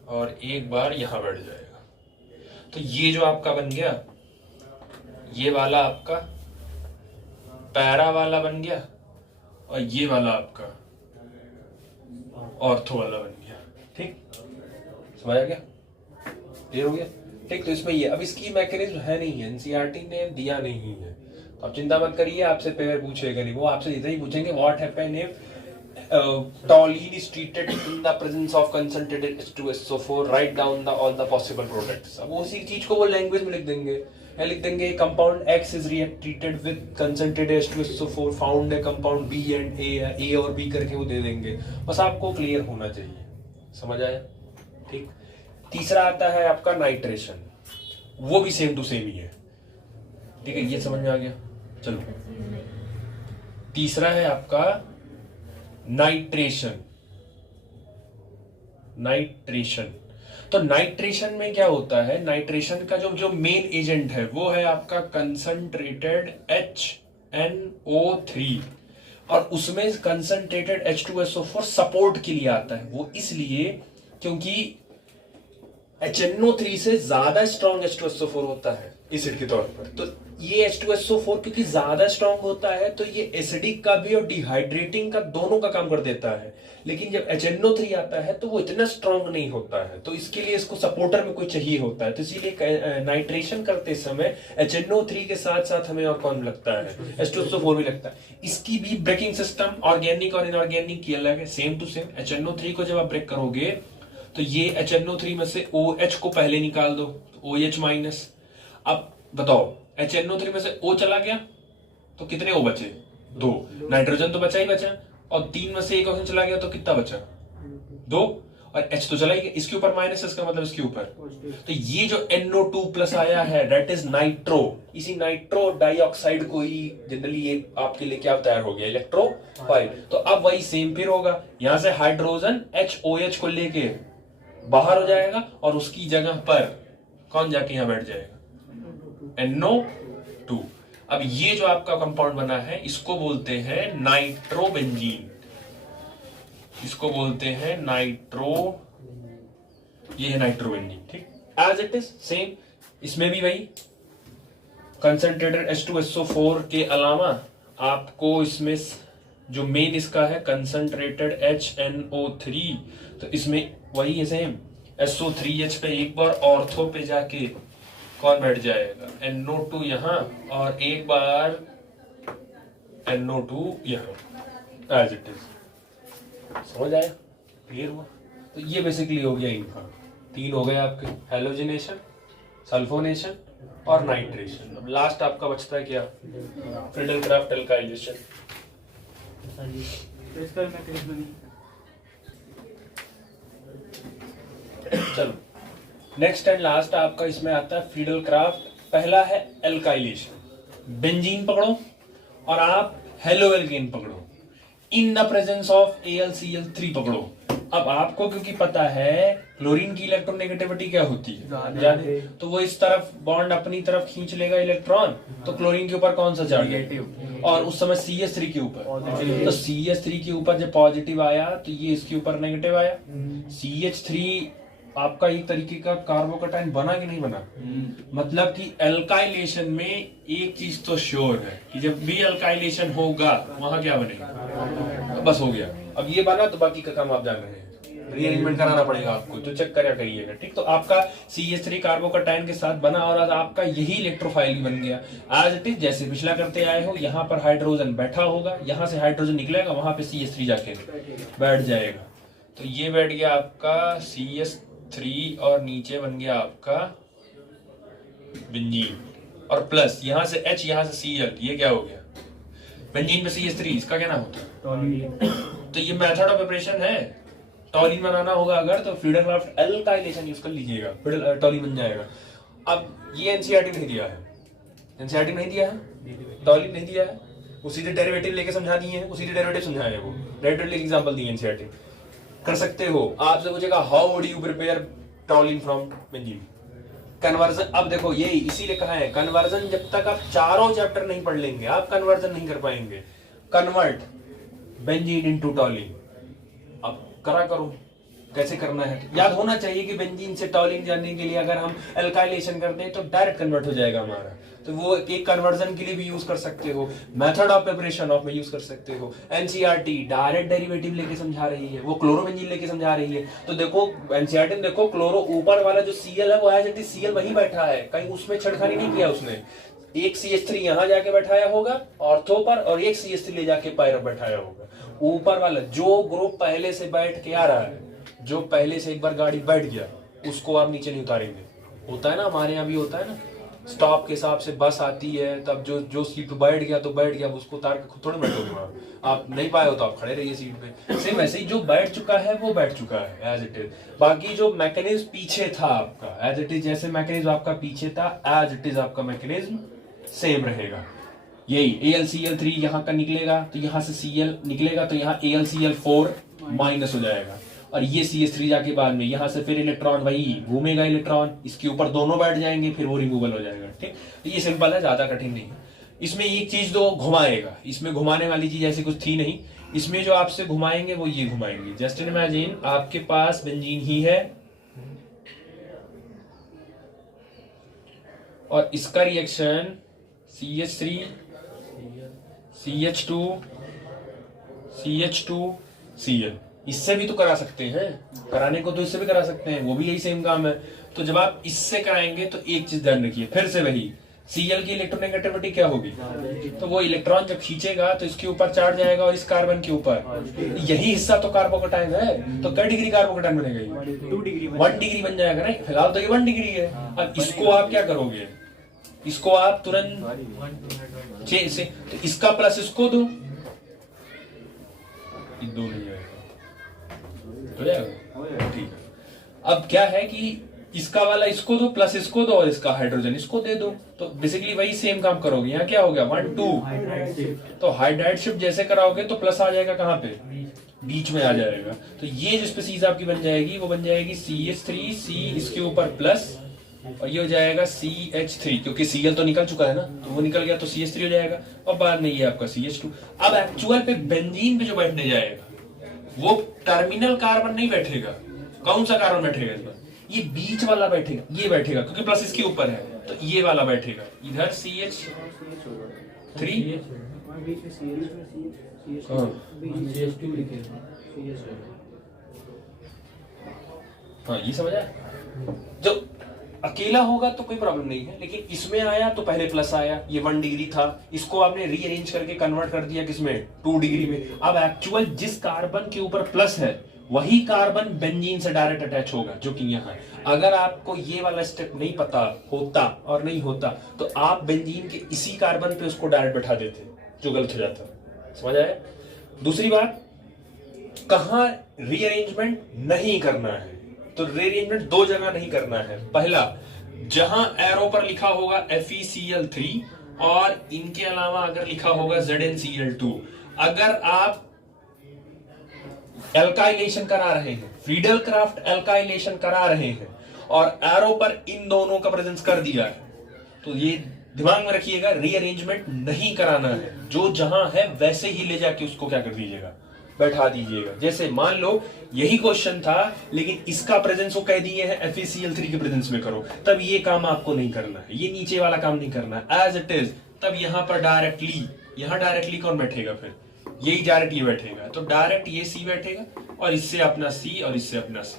और एक बार यहां बैठ जाएगा। तो ये जो आपका बन गया, ये वाला आपका पैरा वाला बन गया, और ये वाला आपका ऑर्थो वाला बन गया। ठीक, समझ आ गया, क्लियर हो गया। ठीक, तो इसमें ये, अब इसकी मैकेनिज्म है नहीं है, एनसीईआरटी ने दिया नहीं है, तो आप चिंता मत करिए, आपसे पेपर पूछेगा नहीं, वो आपसे इतना ही पूछेंगे what happen if toluene is treated in the presence of concentrated H2SO4, write down all the possible products। अब उसी चीज को वो लैंग्वेज में लिख देंगे, या लिख देंगे compound X is treated with concentrated H2SO4 found है कंपाउंड B एंड A और B करके वो दे देंगे। बस आपको क्लियर होना चाहिए, समझ आया? ठीक। तीसरा आता है आपका नाइट्रेशन, वो भी सेम टू सेम ही है, ठीक है, ये समझ में आ गया। चलो तीसरा है आपका नाइट्रेशन। नाइट्रेशन, तो नाइट्रेशन में क्या होता है, नाइट्रेशन का जो मेन एजेंट है वो है आपका कंसंट्रेटेड HNO3 और उसमें कंसंट्रेटेड H2SO4 सपोर्ट के लिए आता है। वो इसलिए क्योंकि HNO3 से ज्यादा स्ट्रॉन्ग H2SO4 होता है एसिड के तौर पर, तो ये H2SO4 क्योंकि ज्यादा स्ट्रॉन्ग होता है तो ये एसिडिक का भी और डिहाइड्रेटिंग का दोनों का काम कर देता है। लेकिन जब HNO3 आता है तो वो इतना स्ट्रॉन्ग नहीं होता है, तो इसके लिए इसको सपोर्टर में कोई चाहिए होता है। तो इसीलिए नाइट्रेशन करते समय HNO3 के साथ साथ हमें और कौन लगता है, H2SO4 भी लगता है। इसकी भी ब्रेकिंग सिस्टम ऑर्गेनिक और इनऑर्गेनिक की अलग है, सेम टू सेम। HNO3 को जब आप ब्रेक करोगे तो ये HNO3 में से OH को पहले निकाल दो, OH माइनस। अब बताओ HNO3 में से O चला गया तो कितने O बचे? 2। नाइट्रोजन तो बचा ही बचा, और 3 में से एक ऑक्सीजन चला गया तो कितना बचा? 2। और H तो चला ही गया, इसके ऊपर माइनस, इसका मतलब इसके ऊपर। तो ये जो NO2 प्लस आया है दैट इज नाइट्रो। इसी नाइट्रो डाइऑक्साइड को ही जनरली ये आपके लिए क्या तैयार हो गया, इलेक्ट्रोफाइल। तो अब वही सेम फिर होगा, यहां से हाइड्रोजन HOH को लेके बाहर हो जाएगा और उसकी जगह पर कौन जाके यहां बैठ जाएगा, NO2। अब ये जो आपका कंपाउंड बना है इसको बोलते हैं नाइट्रोबेंजीन, इसको बोलते हैं नाइट्रो, ये है नाइट्रोबेंजीन। ठीक, एज इट इज सेम। इसमें भी वही कंसंट्रेटेड H2SO4 के अलावा आपको इसमें जो मेन इसका है कंसंट्रेटेड HNO3, तो इसमें वही है सेम, SO3H पे एक बार ऑर्थो पे जाके कौन बैठ जाएगा, NO2 यहां, और एक बार NO2 यहां, एज इट इज। समझ आया, क्लियर हुआ? तो ये बेसिकली हो गया इनका, 3 हो गए आपके, हेलोजिनेशन, सल्फोनेशन और नाइट्रेशन। अब लास्ट आपका बचता है क्या, फ्रीडल-क्राफ्ट एल्काइलेशन। चलो नेक्स्ट एंड लास्ट आपका इसमें आता है फ्रीडल-क्राफ्ट। पहला है एल्काइलेशन, बेंजीन पकड़ो और आप हेलोएल्केन पकड़ो, इन द प्रेजेंस ऑफ AlCl3 पकड़ो। अब आपको क्योंकि पता है क्लोरीन की इलेक्ट्रोनेगेटिविटी क्या होती है जाने, तो वो इस तरफ बॉन्ड अपनी तरफ खींच लेगा इलेक्ट्रॉन, तो क्लोरीन के ऊपर कौन सा चार्ज, और उस समय CH3 के ऊपर, तो CH3 के ऊपर जब पॉजिटिव आया तो ये इसके ऊपर नेगेटिव आया। CH3 आपका एक तरीके का कार्बोकैटायन बना कि नहीं बना, मतलब कि एल्काइलेशन में एक चीज तो श्योर है कि जब भी एल्काइलेशन होगा वहां क्या बनेगा, तो बस हो गया। अब ये बना तो बाकी का काम आप जान रहे हैं, रीअरेंजमेंट कराना पड़ेगा आपको, तो चेक करा करिएगा। ठीक, तो आपका CH3 कार्बोकैटायन के साथ बना और आपका यही इलेक्ट्रोफाइल बन गया एज इट इज, जैसे पिछला करते आए हो। यहाँ पर हाइड्रोजन बैठा होगा, यहाँ से हाइड्रोजन निकलेगा, वहां पे CH3 जाके बैठ जाएगा। तो ये बैठ गया आपका CH3 और नीचे बन गया आपका बेंजीन, और प्लस यहाँ से H, यहाँ से Cl, ये क्या हो गया बेंजीन पे CH3, इसका क्या नाम होता है? तो ये मेथड ऑफ प्रिपरेशन है। टॉलिन बनाना होगा अगर तो फ्रीडल-क्राफ्ट एल्काइलेशन यूज कर लीजिएगा, टॉलिन बन जाएगा। अब ये एनसीईआरटी नहीं दिया है, एनसीईआरटी नहीं दिया है, टॉलिन नहीं दिया है, उसी से डेरिवेटिव लेके समझा दिए हैं, उसी से डेरिवेटिव समझाया है, वो डेरिवेटिव एग्जांपल दिए एनसीईआरटी, कर सकते हो। आपसे पूछेगा how would you prepare टॉलिन from benzene, conversion. अब देखो ये इसीलिए कहा है कन्वर्जन, जब तक आप चारों चैप्टर नहीं पढ़ लेंगे आप कन्वर्जन नहीं कर पाएंगे। कन्वर्ट बेंजीन इनटू टॉलिन, अब करा करो कैसे करना है, याद होना चाहिए कि बेंजीन से टॉलिन जाने के लिए अगर हम एल्काइलेशन करते हैं तो डायरेक्ट कन्वर्ट हो जाएगा हमारा, तो वो एक कन्वर्जन के लिए भी यूज कर सकते हो, मेथड ऑफ प्रिपरेशन ऑफ में यूज कर सकते हो। एनसीईआरटी डायरेक्ट डेरिवेटिव लेके समझा रही है, वो क्लोरोबेंजीन लेके समझा रही है। तो देखो एनसीईआरटी में देखो क्लोरो ऊपर वाला जो Cl है वो एज इट इज Cl वहीं बैठा है, कहीं उसमें छेड़खानी नहीं किया उसने। एक CH3 यहाँ जाके बैठाया होगा ऑर्थो पर, और एक CH3 ले जाके पायरो बैठाया होगा। ऊपर वाला जो ग्रुप पहले से बैठ के आ रहा है, जो पहले से एक बार गाड़ी बैठ गया, उसको आप नीचे नहीं उतारेंगे। होता है ना, हमारे यहाँ भी होता है ना, स्टॉप के हिसाब से बस आती है, तब जो जो सीट पे बैठ गया तो बैठ गया, उसको उतार के खुद थोड़ी बैठोगे वहाँ, आप नहीं पाए हो तो आप खड़े रहिए सीट पे। सेम वैसे ही जो बैठ चुका है वो बैठ चुका है एज इट इज। बाकी जो मैकेनिज्म पीछे था आपका एज इट इज, जैसे मैकेनिज्म आपका पीछे था एज इट इज आपका मैकेनिज्म सेम रहेगा। यही AlCl3 यहाँ का निकलेगा तो यहाँ से Cl निकलेगा तो यहाँ AlCl4 माइनस हो जाएगा, और ये CH3 जाके बाद में यहाँ से फिर इलेक्ट्रॉन वही घूमेगा, इलेक्ट्रॉन इसके ऊपर दोनों बैठ जाएंगे, फिर वो रिमूवल हो जाएगा। ठीक, तो ये सिंपल है, ज्यादा कठिन नहीं है। इसमें एक चीज तो घुमाएगा, इसमें घुमाने वाली चीज ऐसी कुछ थी नहीं, इसमें जो आपसे घुमाएंगे वो ये घुमाएंगे। जस्ट इमेजिन आपके पास बेंजीन ही है और इसका reaction CH3 CH2 CH2 Cl, इससे भी तो करा सकते हैं, कराने को तो इससे भी करा सकते हैं, वो भी यही सेम काम है। तो जब आप इससे कराएंगे तो एक चीज ध्यान रखिए, फिर से वही Cl की इलेक्ट्रोनेगेटिविटी क्या होगी, तो वो इलेक्ट्रॉन जब खींचेगा तो इसके ऊपर चार्ज जाएगा और इस कार्बन के ऊपर, यही हिस्सा तो कार्बोकटायन है, तो क्या डिग्री कार्बोकटायन बनेगा, 1 डिग्री बन जाएगा ना, फिलहाल तो ये 1 डिग्री है। अब इसको आप क्या करोगे, इसको आप तुरंत 6 से, तो इसका प्लस इसको दो, दो नहीं जाएगा, हो जाएगा, ठीक है। अब क्या है कि इसका वाला इसको दो, प्लस इसको दो, और इसका हाइड्रोजन इसको दे दो, तो बेसिकली वही सेम काम करोगे। यहाँ क्या हो गया 1 2, तो हाइड्राइड शिफ्ट जैसे कराओगे तो प्लस आ जाएगा कहाँ पे, बीच में आ जाएगा। तो ये जो स्पीसीज आपकी बन जाएगी वो बन जाएगी CH3, C इसके ऊपर प्लस, और ये हो जाएगा CH3, क्योंकि Cl तो निकल चुका है ना, तो वो निकल गया तो CH3 हो जाएगा, और बाद में ये आपका CH2। अब एक्चुअल पे बेंजीन पे जो बैठने जाएगा वो टर्मिनल कार्बन नहीं बैठेगा, कौन सा कार्बन बैठेगा इस बार, ये बीच वाला बैठेगा, ये बैठेगा क्योंकि प्लस इसके ऊपर है, तो ये वाला बैठेगा इधर CH3, हाँ ये समझ आया। जो अकेला होगा तो कोई प्रॉब्लम नहीं है, लेकिन इसमें आया तो पहले प्लस आया, ये 1 डिग्री था, इसको आपने रीअरेंज करके कन्वर्ट कर दिया किसमें, 2 डिग्री में। अब एक्चुअल जिस कार्बन के ऊपर प्लस है वही कार्बन बेंजीन से डायरेक्ट अटैच होगा, जो कि यहाँ है। अगर आपको ये वाला स्टेप नहीं पता होता और नहीं होता तो आप बेंजीन के इसी कार्बन पे उसको डायरेक्ट बैठा देते, जो गलत हो जाता। समझ आया। दूसरी बात, कहाँ रीअरेंजमेंट नहीं करना है, तो रीअरेंजमेंट 2 जगह नहीं करना है। पहला, जहां एरो पर लिखा होगा FeCl3 और इनके अलावा अगर लिखा होगा ZnCl2, अगर आप एल्काइलेशन करा रहे हैं, फ्रीडल क्राफ्ट एल्काइलेशन करा रहे हैं और एरो पर इन दोनों का प्रेजेंस कर दिया है, तो ये दिमाग में रखिएगा, रीअरेंजमेंट नहीं कराना है, जो जहां है वैसे ही ले जाके उसको क्या कर दीजिएगा, बैठा दीजिएगा। जैसे मान लो यही क्वेश्चन था लेकिन इसका प्रेजेंस वो कह दिए हैं FeCl3 के प्रेजेंस में करो, तब ये काम आपको नहीं करना है, ये नीचे वाला काम नहीं करना है, एज इट इज। तब यहां पर डायरेक्टली, यहां डायरेक्टली कौन बैठेगा, फिर यही डायरेक्ट ये बैठेगा, तो डायरेक्ट ये C बैठेगा और इससे अपना C और इससे अपना C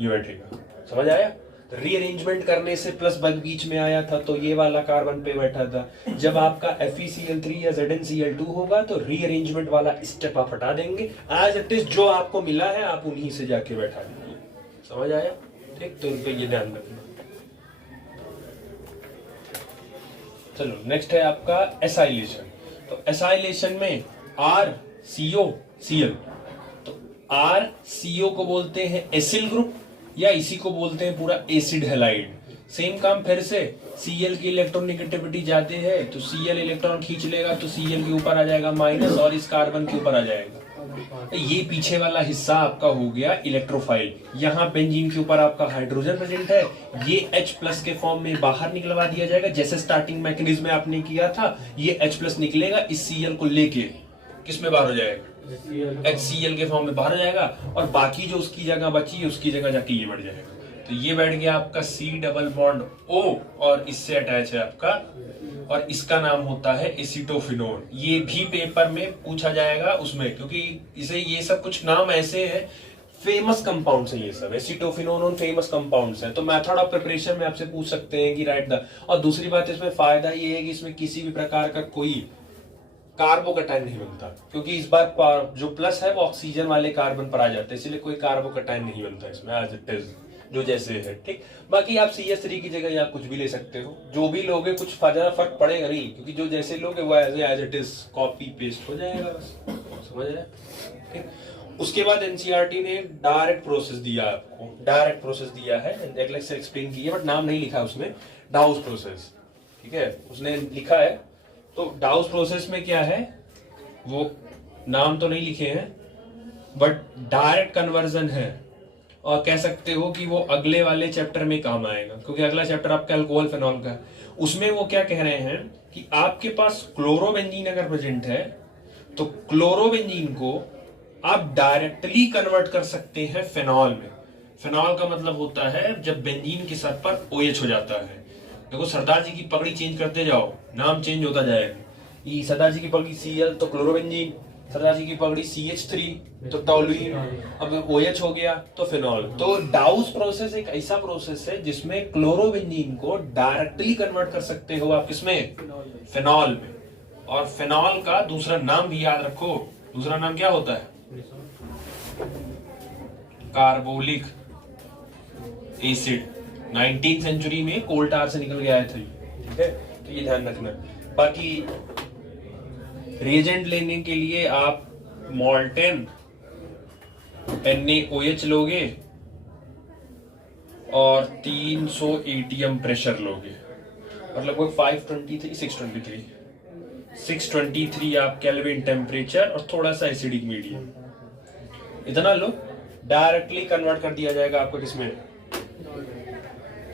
ये बैठेगा। समझ आया। रीअरेंजमेंट करने से प्लस बग बीच में आया था तो ये वाला कार्बन पे बैठा था। जब आपका FeCl3 या ZnCl2 होगा तो रीअरेंजमेंट वाला स्टेप आप हटा देंगे, एज इट इज जो आपको मिला है आप उन्हीं से जाके बैठा दीजिए। समझ आया। ठीक, तो उन पे ये ध्यान रखना। चलो नेक्स्ट है आपका एसाइलेशन। तो एसाइलेशन में RCOCl, तो RCO को बोलते हैं एसिल ग्रुप या इसी को बोलते हैं पूरा एसिड हैलाइड। सेम काम फिर से, Cl की इलेक्ट्रोनेगेटिविटी जाते हैं तो Cl इलेक्ट्रॉन खींच लेगा तो Cl के ऊपर आ जाएगा माइनस और इस कार्बन के ऊपर आ जाएगा। ये पीछे वाला हिस्सा आपका हो गया इलेक्ट्रोफाइल। यहाँ बेंजीन के ऊपर आपका हाइड्रोजन प्रेजेंट है, ये H+ के फॉर्म में बाहर निकलवा दिया जाएगा, जैसे स्टार्टिंग मैकेनिज्म में आपने किया था। ये H+ निकलेगा, इस Cl को लेके किस में बाहर हो जाएगा, HCl के फॉर्म में बाहर जाएगा, और बाकी जो उसकी जगह बची है उसकी जगह जाके ये बढ़ जाएगा। तो ये बैठ गया आपका C डबल बॉन्ड O और इससे अटैच है आपका, और इसका नाम होता है एसिटोफिनोन। ये भी पेपर में पूछा जाएगा उसमें, क्योंकि इसे ये सब कुछ नाम ऐसे हैं, फेमस कंपाउंड्स हैं ये सब, एसिटोफिनोन फेमस कंपाउंड्स हैं। तो मेथड ऑफ प्रिपरेशन में आपसे पूछ सकते हैं कि राइट द। और दूसरी बात इसमें फायदा ये है कि इसमें किसी भी प्रकार का कोई कार्बोकटायन नहीं बनता, क्योंकि इस बार जो प्लस है वो ऑक्सीजन वाले कार्बन पर आ जाता है, इसलिए कोई कार्बोकटायन नहीं बनता इसमें, एज इट इज। जो जैसे है, ठीक। बाकी आप CS3 की जगह यहाँ कुछ भी ले सकते हो, जो भी लोगे कुछ ज्यादा फर्क पड़ेगा नहीं, क्योंकि जो जैसे लोगे वो as it is copy paste हो जाएगा बस, समझ आया, ठीक। उसके बाद एनसीईआरटी ने डायरेक्ट प्रोसेस दिया आपको, डायरेक्ट प्रोसेस दिया है, अलग से एक्सप्लेन किया बट नाम नहीं लिखा उसमें, डाउस प्रोसेस, ठीक है, उसने लिखा है। तो डाउस प्रोसेस में क्या है, वो नाम तो नहीं लिखे हैं बट डायरेक्ट कन्वर्जन है, और कह सकते हो कि वो अगले वाले चैप्टर में काम आएगा, क्योंकि अगला चैप्टर आपका अल्कोहल फेनॉल का है। उसमें वो क्या कह रहे हैं कि आपके पास क्लोरोबेंजीन अगर प्रेजेंट है तो क्लोरोबेंजीन को आप डायरेक्टली कन्वर्ट कर सकते हैं फेनॉल में। फेनॉल का मतलब होता है जब बेंजीन के साथ पर OH हो जाता है। देखो सरदार जी की पगड़ी चेंज करते जाओ, नाम चेंज होता जाएगा, ये सरदार जी की पगड़ी Cl तो क्लोरोबेंजीन, सरदार जी की पगड़ी CH3 तो टोलुइन, अब OH हो गया तो फेनॉल। तो डाउस प्रोसेस एक ऐसा प्रोसेस है जिसमें क्लोरोबेंजीन को डायरेक्टली कन्वर्ट कर सकते हो आप किसमें, फेनॉल में। और फेनॉल का दूसरा नाम भी याद रखो, दूसरा नाम क्या होता है, कार्बोलिक एसिड। 19th सेंचुरी में कोल टार से निकल के आए थे, ठीक है, तो ये ध्यान रखना। बाकी रिएजेंट लेने के लिए आप मॉल्टेन NaOH लोगे और 300 ATM प्रेशर लोगे, मतलब 523 623 आप केल्विन टेम्परेचर और थोड़ा सा एसिडिक मीडियम, इतना लो, डायरेक्टली कन्वर्ट कर दिया जाएगा आपको किसमें,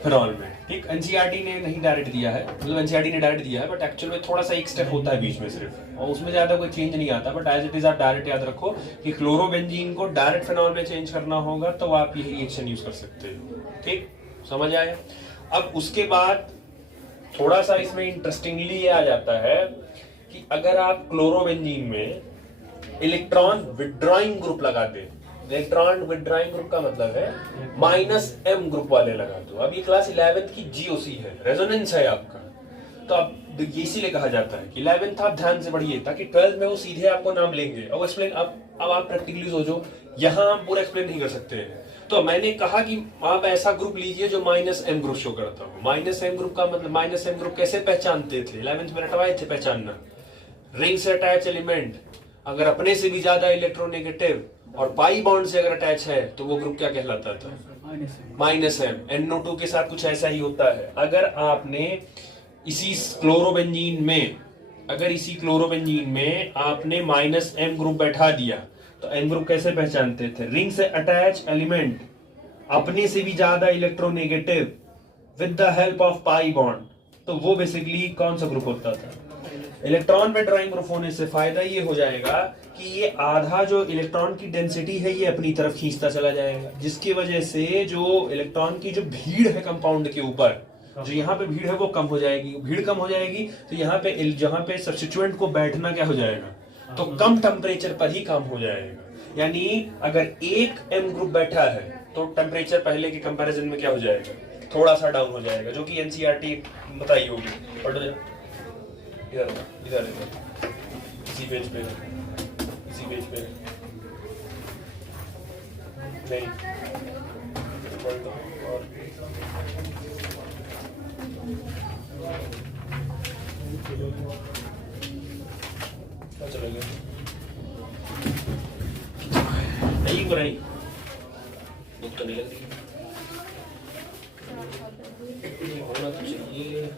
फेनॉल में, ठीक। एनसीईआरटी ने नहीं डायरेक्ट दिया है, मतलब एनसीईआरटी ने डायरेक्ट दिया है बट एक्चुअल में थोड़ा सा एक स्टेप होता है बीच में सिर्फ, और उसमें ज्यादा कोई चेंज नहीं आता, बट एज इट इज आप डायरेक्ट याद रखो कि क्लोरोबेंजीन को डायरेक्ट फेनॉल में चेंज करना होगा तो आप यही रिएक्शन यूज कर सकते हो, ठीक, समझ आया। अब उसके बाद थोड़ा सा इसमें इंटरेस्टिंगली ये आ जाता है कि अगर आप क्लोरोबेंजीन में इलेक्ट्रॉन विड्रॉइंग ग्रुप लगा दे, इलेक्ट्रॉन विड्रॉइंग ग्रुप का मतलब है -M ग्रुप वाले लगा दो। अब ये क्लास 11th की GOC है, रेजोनेंस है आपका, तो अब इसीलिए कहा जाता है कि 11th आप ध्यान से पढ़िए ताकि 12th में वो सीधे आपको नाम लेंगे और एक्सप्लेन। अब आप प्रैक्टिकली सोचो, यहाँ हम पूरा एक्सप्लेन नहीं कर सकते हैं, तो मैंने कहा कि आप ऐसा ग्रुप लीजिए जो -M ग्रुप शो करता हो। -M ग्रुप का मतलब -M ग्रुप कैसे पहचानते थे, 11th में रटवाए थे पहचानना, रिंग से अटैच एलिमेंट अगर अपने से भी ज्यादा इलेक्ट्रोनेगेटिव और पाई बॉन्ड से अगर अटैच है तो वो ग्रुप क्या कहलाता था, -M। NO2 के साथ कुछ ऐसा ही होता है। अगर आपने इसी क्लोरोबेंजीन में आपने -M ग्रुप बैठा दिया तो M ग्रुप कैसे पहचानते थे, रिंग से अटैच एलिमेंट अपने से भी ज्यादा electronegative with the help of pi bond, तो वो बेसिकली कौन सा ग्रुप होता था, इलेक्ट्रॉन में ड्राइंग ग्रुप होने से फायदा ये हो जाएगा कि ये आधा जो इलेक्ट्रॉन की डेंसिटी है ये अपनी तरफ खींचता चला जाएगा, जिसकी वजह से जो इलेक्ट्रॉन की जो भीड़ है कंपाउंड के ऊपर, जो यहाँ पे भीड़ है वो कम हो जाएगी। भीड़ कम हो जाएगी तो यहाँ पे जहाँ पे सब्स्टिट्यूएंट को बैठना क्या हो जाएगा, तो कम टेम्परेचर पर ही काम हो जाएगा। यानी अगर एक M ग्रुप बैठा है तो टेम्परेचर पहले के कंपैरिजन में क्या हो जाएगा, थोड़ा सा डाउन हो जाएगा, जो कि एनसीईआरटी बताई होगी। पढ़ो इधर इधर इसी पेज पे नहीं और चलेगा नहीं बुराई भूख तो नहीं लग रही, होना तो चाहिए।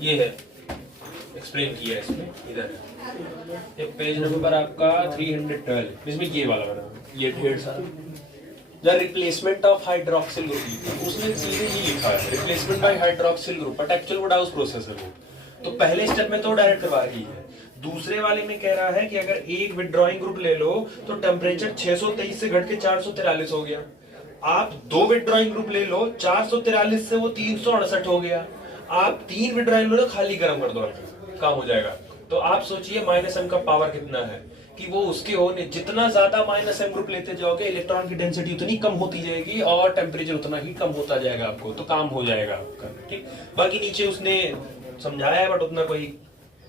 ये है एक्सप्लेन किया है इसमें, इधर ये पेज नंबर आपका 312, इसमें ये वाला बना, ये ढेर सारा the replacement of hydroxyl group, उसने सीधे ही लिखा है replacement bye hydroxyl group, but actual वो डाउस प्रोसेस है वो। तो पहले स्टेप में तो डायरेक्ट करवा रही है, दूसरे वाले में कह रहा है कि अगर एक विड्रॉइंग ग्रुप ले लो तो टेम्परेचर 623 से घट के 443 हो गया। आप दो विड्रॉइंग ग्रुप ले लो, 443 से वो 368 हो गया। आप 3 विड्रॉइंग लो, खाली गर्म कर दो, काम हो जाएगा। तो आप सोचिए -M का पावर कितना है, कि वो उसके होने जितना ज्यादा माइनस एम ग्रुप लेते जाओगे इलेक्ट्रॉन की डेंसिटी उतनी कम होती जाएगी और टेम्परेचर उतना ही कम होता जाएगा आपको, तो काम हो जाएगा आपका। ठीक, बाकी नीचे उसने समझाया है बट उतना कोई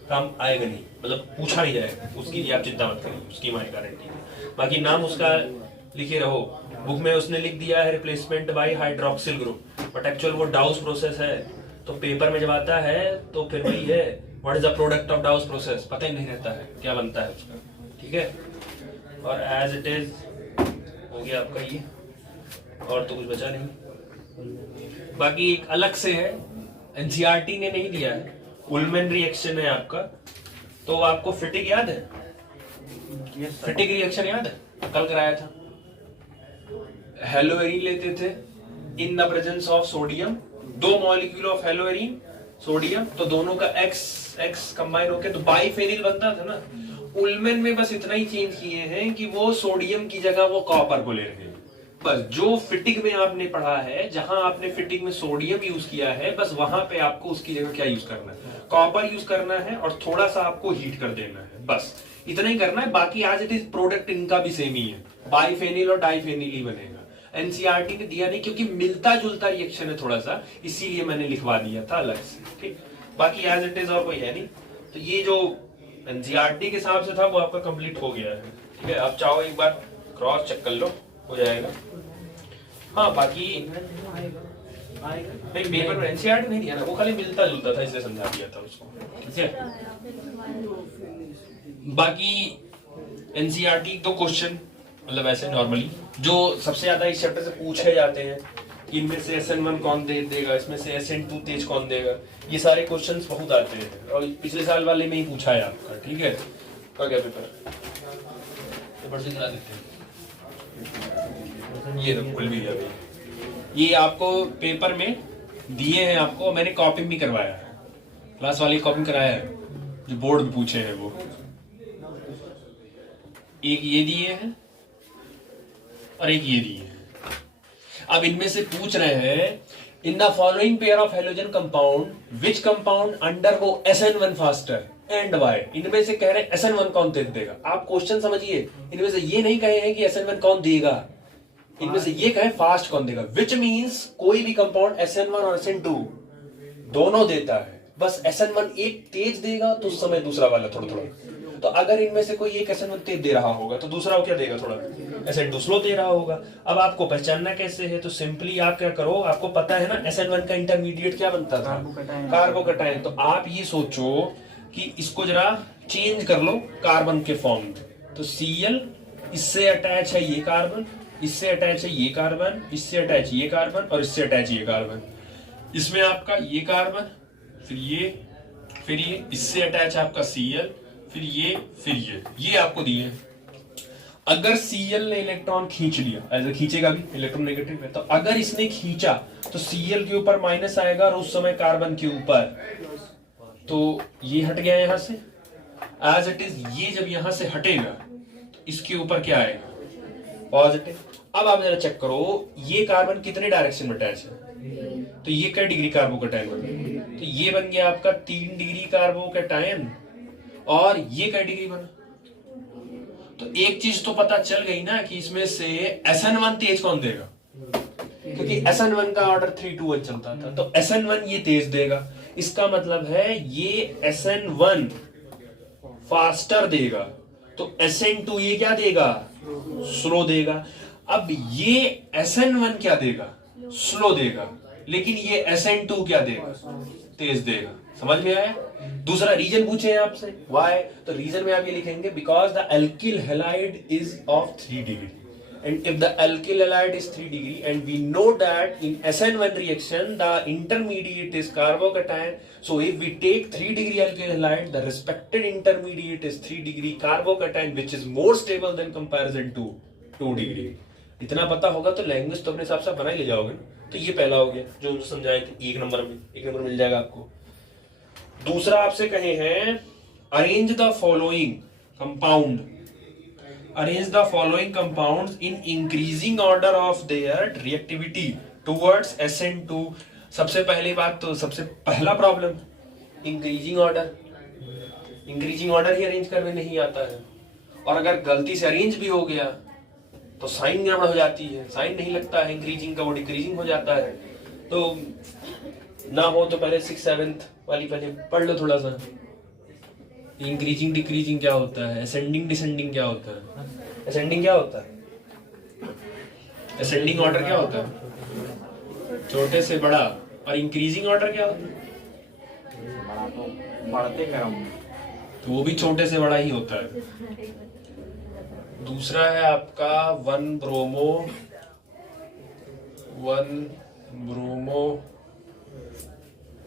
काम आएगा नहीं, मतलब पूछा नहीं जाएगा, उसकी लिए आप चिंता मत करिए, उसकी माई गारंटी है। बाकी नाम उसका लिखे रहो, बुक में उसने लिख दिया है replacement bye hydroxyl group, but actual वो डाउस प्रोसेस है, तो पेपर में जब आता है तो फिर वही है what is the product of डाउस process, पता ही नहीं रहता है क्या बनता है उसका। ठीक है, और एज इट इज हो गया आपका ये, और तो कुछ बचा नहीं। बाकी एक अलग से है, एनसीईआरटी ने नहीं दिया है, उल्मन रिएक्शन है आपका, तो आपको फिटिक याद है? फिटिक रिएक्शन याद है, कल कराया था। हेलोएरीन लेते थे इन the presence of sodium, 2 molecule of haloarene sodium, तो दोनों का एक्स कंबाइन होके तो बाइफेनिल बनता था ना। उल्मन में बस इतना ही चेंज किए हैं कि वो सोडियम की जगह वो कॉपर को ले रहे हैं। बस जो फिटिक में आपने पढ़ा है, जहां आपने फिटिक में सोडियम यूज किया है, बस वहां पे आपको उसकी जगह क्या यूज करना है, कॉपर यूज करना है, और थोड़ा सा आपको हीट कर देना है, बस इतना ही करना है। बाकी एज इट इज प्रोडक्ट इनका भी सेम ही है, बाइफेनिल और डाइफेनिल ही बनेगा। एनसीईआरटी ने दिया नहीं क्योंकि मिलता जुलता रिएक्शन है थोड़ा सा, इसीलिए मैंने लिखवा दिया था अलग से। ठीक, बाकी एज इट इज और कोई है नहीं। तो ये जो एनसीईआरटी के हिसाब से था वो आपका कंप्लीट हो गया है। ठीक है, आप चाहो एक बार क्रॉस चेक कर लो, हो जाएगा। हाँ, बाकी नहीं, पेपर में एनसीईआरटी नहीं दिया ना, वो खाली मिलता जुलता था इसलिए समझा दिया था उसको। ठीक है, बाकी एनसीईआरटी 2 क्वेश्चन मतलब ऐसे नॉर्मली जो सबसे ज्यादा इस चैप्टर से पूछे जाते हैं, इनमें से SN1 कौन दे देगा, इसमें से SN2 तेज कौन देगा, ये सारे क्वेश्चंस बहुत आते हैं, और पिछले साल वाले में ही पूछा है आपका। ठीक है, क्या क्या पेपर से करा देते हैं, ये तो खुल भी गया भाई। ये आपको पेपर में दिए हैं, आपको मैंने कॉपी भी करवाया है, क्लास वाली कॉपी कराया है, जो बोर्ड में पूछे हैं वो। एक ये दिए हैं और एक ये दिए हैं। अब इनमें से पूछ रहे हैं in the following pair of halogen compound which compound undergo SN1 faster and why. इनमें से कह रहे हैं SN1 कौन दे देगा। आप क्वेश्चन समझिए, इनमें से ये नहीं कहे हैं कि SN1 कौन देगा, इनमें से ये कहे फास्ट कौन देगा, विच मींस कोई भी कंपाउंड SN1 और SN2 दोनों देता है, बस SN1 एक तेज देगा तो उस समय दूसरा वाला थोड़ा थोड़ा। तो अगर इनमें से कोई एक SN1 तेज दे रहा होगा तो दूसरा वो क्या देगा, थोड़ा SN2 स्लो दे रहा होगा। अब आपको पहचानना कैसे है, तो सिंपली आप क्या करो, आपको पता है ना SN1 का इंटरमीडिएट क्या बनता था, कार्बोकटायन। तो आप ये सोचो कि इसको जरा चेंज कर लो कार्बन के फॉर्म में, तो Cl इससे अटैच है ये कार्बन, इससे अटैच है ये कार्बन, इससे अटैच ये कार्बन, और इससे अटैच ये कार्बन। इसमें आपका ये कार्बन, फिर ये, इससे अटैच आपका Cl, फिर ये आपको दिए। अगर Cl ने इलेक्ट्रॉन खींच लिया, ऐसे खींचेगा भी, इलेक्ट्रॉन नेगेटिव है, तो अगर इसने खींचा तो Cl के ऊपर माइनस आएगा और उस समय कार्बन के ऊपर, तो ये हट गया यहां से एज इट इज। ये जब यहां से हटेगा तो इसके ऊपर क्या आएगा, पॉजिटिव। अब आप जरा चेक करो ये कार्बन कितने डायरेक्शन में अटैच है, तो ये क्या डिग्री कार्बोकटायन बन गया, तो ये बन गया आपका 3 डिग्री कार्बोकटायन, और ये क्या डिग्री बना। तो एक चीज तो पता चल गई ना कि इसमें से SN1 तेज कौन देगा, क्योंकि SN1 का ऑर्डर 3 to 1 चलता था, तो SN1 ये तेज देगा। इसका मतलब है ये SN1 फास्टर देगा, तो SN2 ये क्या देगा, स्लो देगा। अब ये SN1 क्या देगा, स्लो देगा, लेकिन ये SN2 क्या देगा, तेज देगा। समझ में आया। दूसरा रीजन पूछे हैं आपसे, व्हाई, तो रीजन में आप ये लिखेंगे because the alkyl halide is of 3 degree, and if the alkyl halide is 3 degree, and we know that in SN1 reaction the intermediate is carbocation, so if we take 3 degree alkyl halide, the respected intermediate is 3 degree carbocation, which is more stable than comparison to 2 degree। इतना पता होगा तो language तो अपने हिसाब से बना ही ले जाओगे। तो ये पहला हो गया जो समझाए थे, 1 नंबर मिल जाएगा आपको। दूसरा आपसे कहे हैं arrange the following compound, arrange the following compounds in increasing order of their reactivity towards SN2। सबसे पहली बात तो सबसे पहला प्रॉब्लम इंक्रीजिंग ऑर्डर ही अरेंज करने नहीं आता है, और अगर गलती से अरेंज भी हो गया तो साइन गड़बड़ हो जाती है, साइन नहीं लगता है इंक्रीजिंग का, वो डिक्रीजिंग हो जाता है। तो ना हो तो पहले 6-7 वाली पहले पढ़ लो थोड़ा सा। इंक्रीजिंग डिक्रीजिंग क्या होता है, असेंडिंग डिसेंडिंग क्या होता है, असेंडिंग क्या होता है, असेंडिंग ऑर्डर क्या होता है, छोटे से बड़ा, और इंक्रीजिंग ऑर्डर क्या होता है, बढ़ते क्रम। तो वो भी छोटे से बड़ा ही होता है। दूसरा है आपका 1 ब्रोमो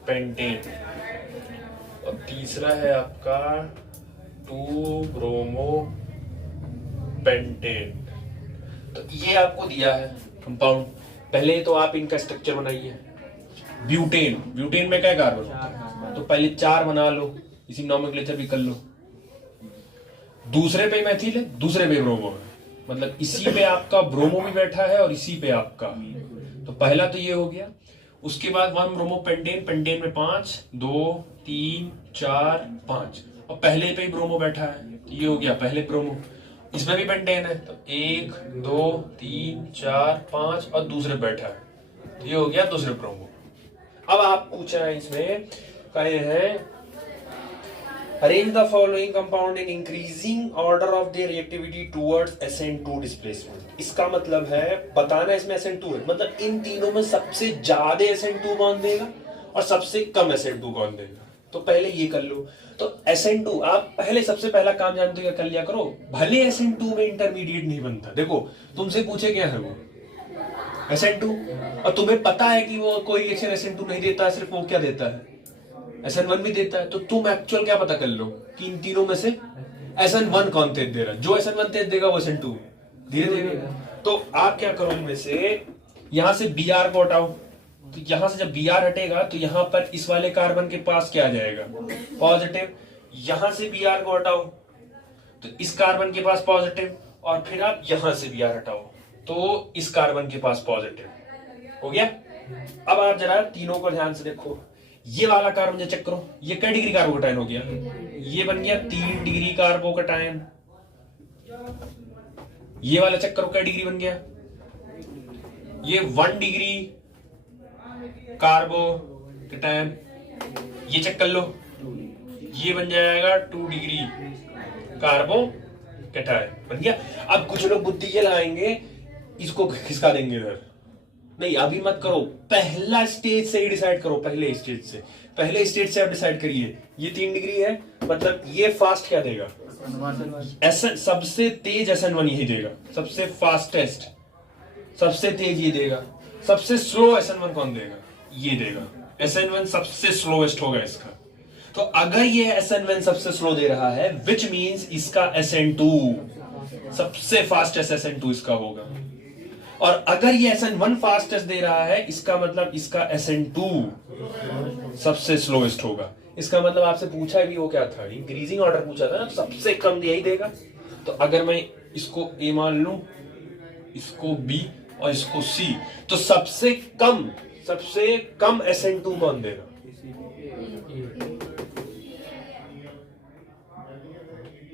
पेंटेन, और तीसरा है आपका 2 ब्रोमो पेंटेन। तो ये आपको दिया है कंपाउंड। पहले तो आप इनका स्ट्रक्चर बनाइए। ब्यूटेन, ब्यूटेन में क्या कार्बन होता है, तो पहले 4 बना लो, इसी नॉमेनक्लेचर भी कर लो। दूसरे पे मैथिल है, दूसरे पे ब्रोमो है, मतलब इसी पे आपका ब्रोमो भी बैठा है और इसी पे आपका, तो पहला तो ये हो गया। उसके बाद 1 ब्रोमो पेंटेन, पेंटेन में 5, 2, 3, 4, 5, और पहले पे ही ब्रोमो बैठा है, तो ये हो गया पहले ब्रोमो। इसमें भी पेंटेन है, तो 1, 2, 3, 4, 5, और दूसरे बैठा है, तो ये हो गया दूसरे ब्रोमो। अब आप पूछा है इसमें कहे हैं arrange the following compound in increasing order of their reactivity towards SN2 displacement. इसका मतलब है बताना इसमें SN2 है, मतलब इन तीनों में सबसे ज्यादा SN2 कौन देगा और सबसे कम SN2 कौन देगा। तो पहले ये कर लो। तो SN2 आप पहले सबसे पहला काम जानते हो क्या कर लिया करो, भले SN2 में इंटरमीडिएट नहीं बनता, देखो तुमसे पूछे क्या है वो SN2, और तुम्हें पता है कि वो कोई रिएक्शन SN2 नहीं देता है, सिर्फ वो क्या देता है SN1 भी देता है। तो तुम एक्चुअल क्या पता कर लो कि इन तीनों में से SN1 कौन तेज दे रहा है, जो SN1 तेज देगा वो SN2 धीरे देगा। तो आप क्या करो, इनमें से यहां से Br को हटाओ, तो यहां से जब Br हटेगा तो यहां पर इस वाले कार्बन के पास क्या आ जाएगा पॉजिटिव, यहां से Br को हटाओ तो इस कार्बन के पास पॉजिटिव, और फिर आप यहां से Br हटाओ तो इस कार्बन के पास पॉजिटिव हो गया। अब आप जरा तीनों को ध्यान से देखो, ये वाला कार्बन जो चेक करो, ये क्या डिग्री कार्बोकटायन हो गया, ये बन गया 3 डिग्री कार्बोकटायन। ये वाला चेक करो क्या डिग्री बन गया, ये 1 डिग्री कार्बोकटायन। ये चेक कर लो, ये बन जाएगा 2 डिग्री कार्बोकटायन बन गया। अब कुछ लोग बुद्धि ये लगाएंगे, इसको खिसका देंगे इधर, नहीं अभी मत करो, पहला स्टेज से ही डिसाइड करो, पहले स्टेज से आप डिसाइड करिए। ये 3 डिग्री है, मतलब ये फास्ट क्या देगा, सबसे तेज SN1 यही देगा, सबसे फास्टेस्ट सबसे तेज ये देगा। सबसे स्लो SN1 कौन देगा, ये देगा। SN1 सबसे स्लोएस्ट होगा इसका। तो अगर ये SN1 सबसे स्लो दे रहा है, विच मीन्स इसका SN2 सबसे फास्टेस्ट SN2 इसका होगा। और अगर ये SN1 फास्टेस्ट दे रहा है, इसका मतलब इसका SN2 सबसे स्लोएस्ट होगा। इसका मतलब आपसे पूछा भी वो क्या था, इंक्रीजिंग ऑर्डर पूछा था ना, सबसे कम यही देगा। तो अगर मैं इसको A मान लूं, इसको B और इसको C, तो सबसे कम SN2 कौन देगा,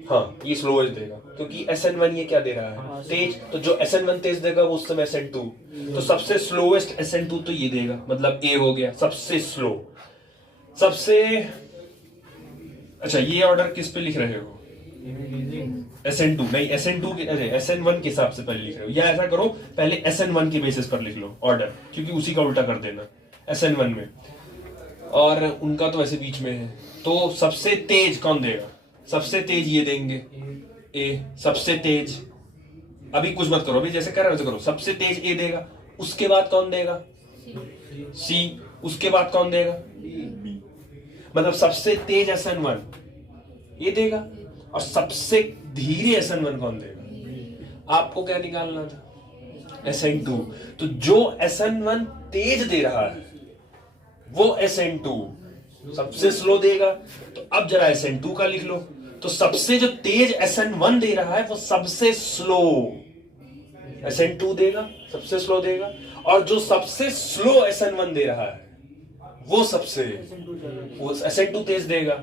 हाँ ये स्लोएस्ट देगा, क्योंकि SN1 ये क्या दे रहा है तेज, तो जो SN1 तेज देगा वो उस समय SN2, तो सबसे स्लोएस्ट SN2 तो ये देगा, मतलब A हो गया सबसे स्लो। सबसे अच्छा, ये ऑर्डर किस पे लिख रहे हो, SN2 नहीं, SN2 के अरे SN1 के हिसाब से पहले लिख रहे हो, या ऐसा करो पहले SN1 के बेसिस पर लिख लो ऑर्डर, क्योंकि उसी का उल्टा कर देना SN1 में, और उनका तो ऐसे बीच में है। तो सबसे तेज कौन देगा, सबसे तेज ये देंगे A, सबसे तेज, अभी कुछ मत करो, अभी जैसे कर रहे हो वैसे करो, सबसे तेज A देगा, उसके बाद कौन देगा C, उसके बाद कौन देगा B, मतलब सबसे तेज SN1 ये देगा, और सबसे धीरे SN1 कौन देगा। आपको क्या निकालना था SN2, तो जो SN1 तेज दे रहा है वो SN2 सबसे स्लो देगा। तो अब जरा SN2 का लिख लो, तो सबसे जो तेज SN1 दे रहा है वो सबसे स्लो SN2 देगा, सबसे स्लो देगा, और जो सबसे स्लो SN1 दे रहा है वो SN2 तेज देगा।